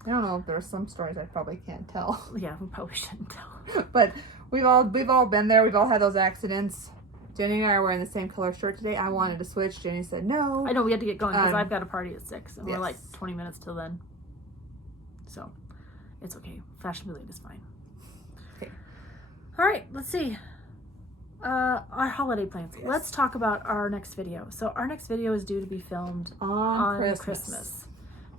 I don't know if there's some stories I probably can't tell. Yeah, we probably shouldn't tell. But we've all been there. We've all had those accidents. Jenny and I are wearing the same color shirt today. I wanted to switch. Jenny said no. I know we had to get going because I've got a party at 6 and yes. we're like 20 minutes till then. So it's okay. Fashionably late is fine. Okay. All right, let's see. Our holiday plans. Yes. Let's talk about our next video. So our next video is due to be filmed on Christmas.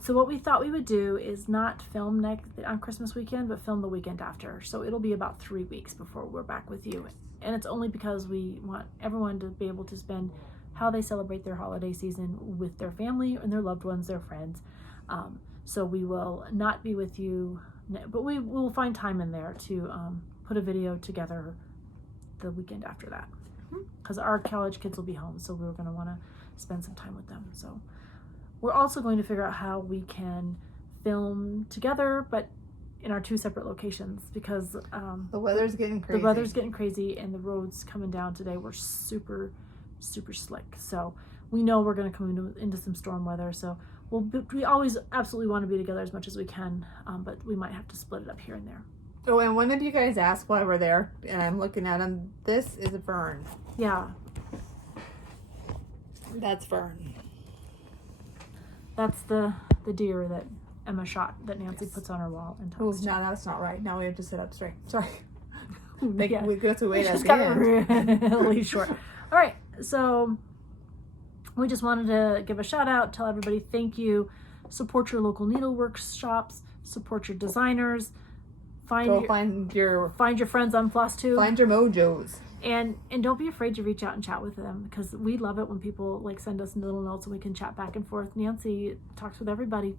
So what we thought we would do is not film on Christmas weekend, but film the weekend after. So it'll be about 3 weeks before we're back with you. And it's only because we want everyone to be able to spend how they celebrate their holiday season with their family and their loved ones, their friends. So we will not be with you, but we will find time in there to put a video together the weekend after that. Because our college kids will be home, so we're going to want to spend some time with them. So we're also going to figure out how we can film together, but in our 2 separate locations, because the weather's getting crazy. The weather's getting crazy, and the roads coming down today were super, super slick. So we know we're going to come into some storm weather. So we always absolutely want to be together as much as we can, but we might have to split it up here and there. Oh, and one of you guys asked why we're there, and I'm looking at them. This is a fern. Yeah. That's fern. That's the deer that Emma shot that Nancy puts on her wall and Oh, talks to. no, that's not right. Now we have to sit up straight. Sorry. We have to wait at the end. Really short. All right, so we just wanted to give a shout out, tell everybody thank you, support your local needlework shops, support your designers, find your friends on FlossTube, find your mojos, and don't be afraid to reach out and chat with them, because we love it when people like send us little notes and we can chat back and forth. Nancy talks with everybody.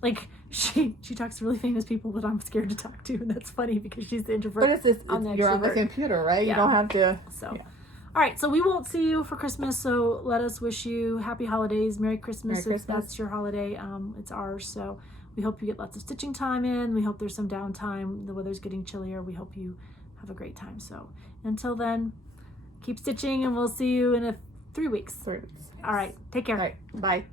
Like, she talks to really famous people that I'm scared to talk to, and that's funny because she's the introvert. But you're on the computer, right? Yeah. You don't have to. So, All right, so we won't see you for Christmas, so let us wish you happy holidays, Merry Christmas, Merry if Christmas. that's your holiday. It's ours, so we hope you get lots of stitching time in. We hope there's some downtime. The weather's getting chillier. We hope you have a great time. So until then, keep stitching, and we'll see you in 3 weeks. 3 weeks. All right, take care. All right, bye.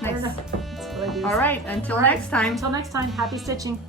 I don't Nice. know. That's what I do. All right, until next time. Until next time, happy stitching.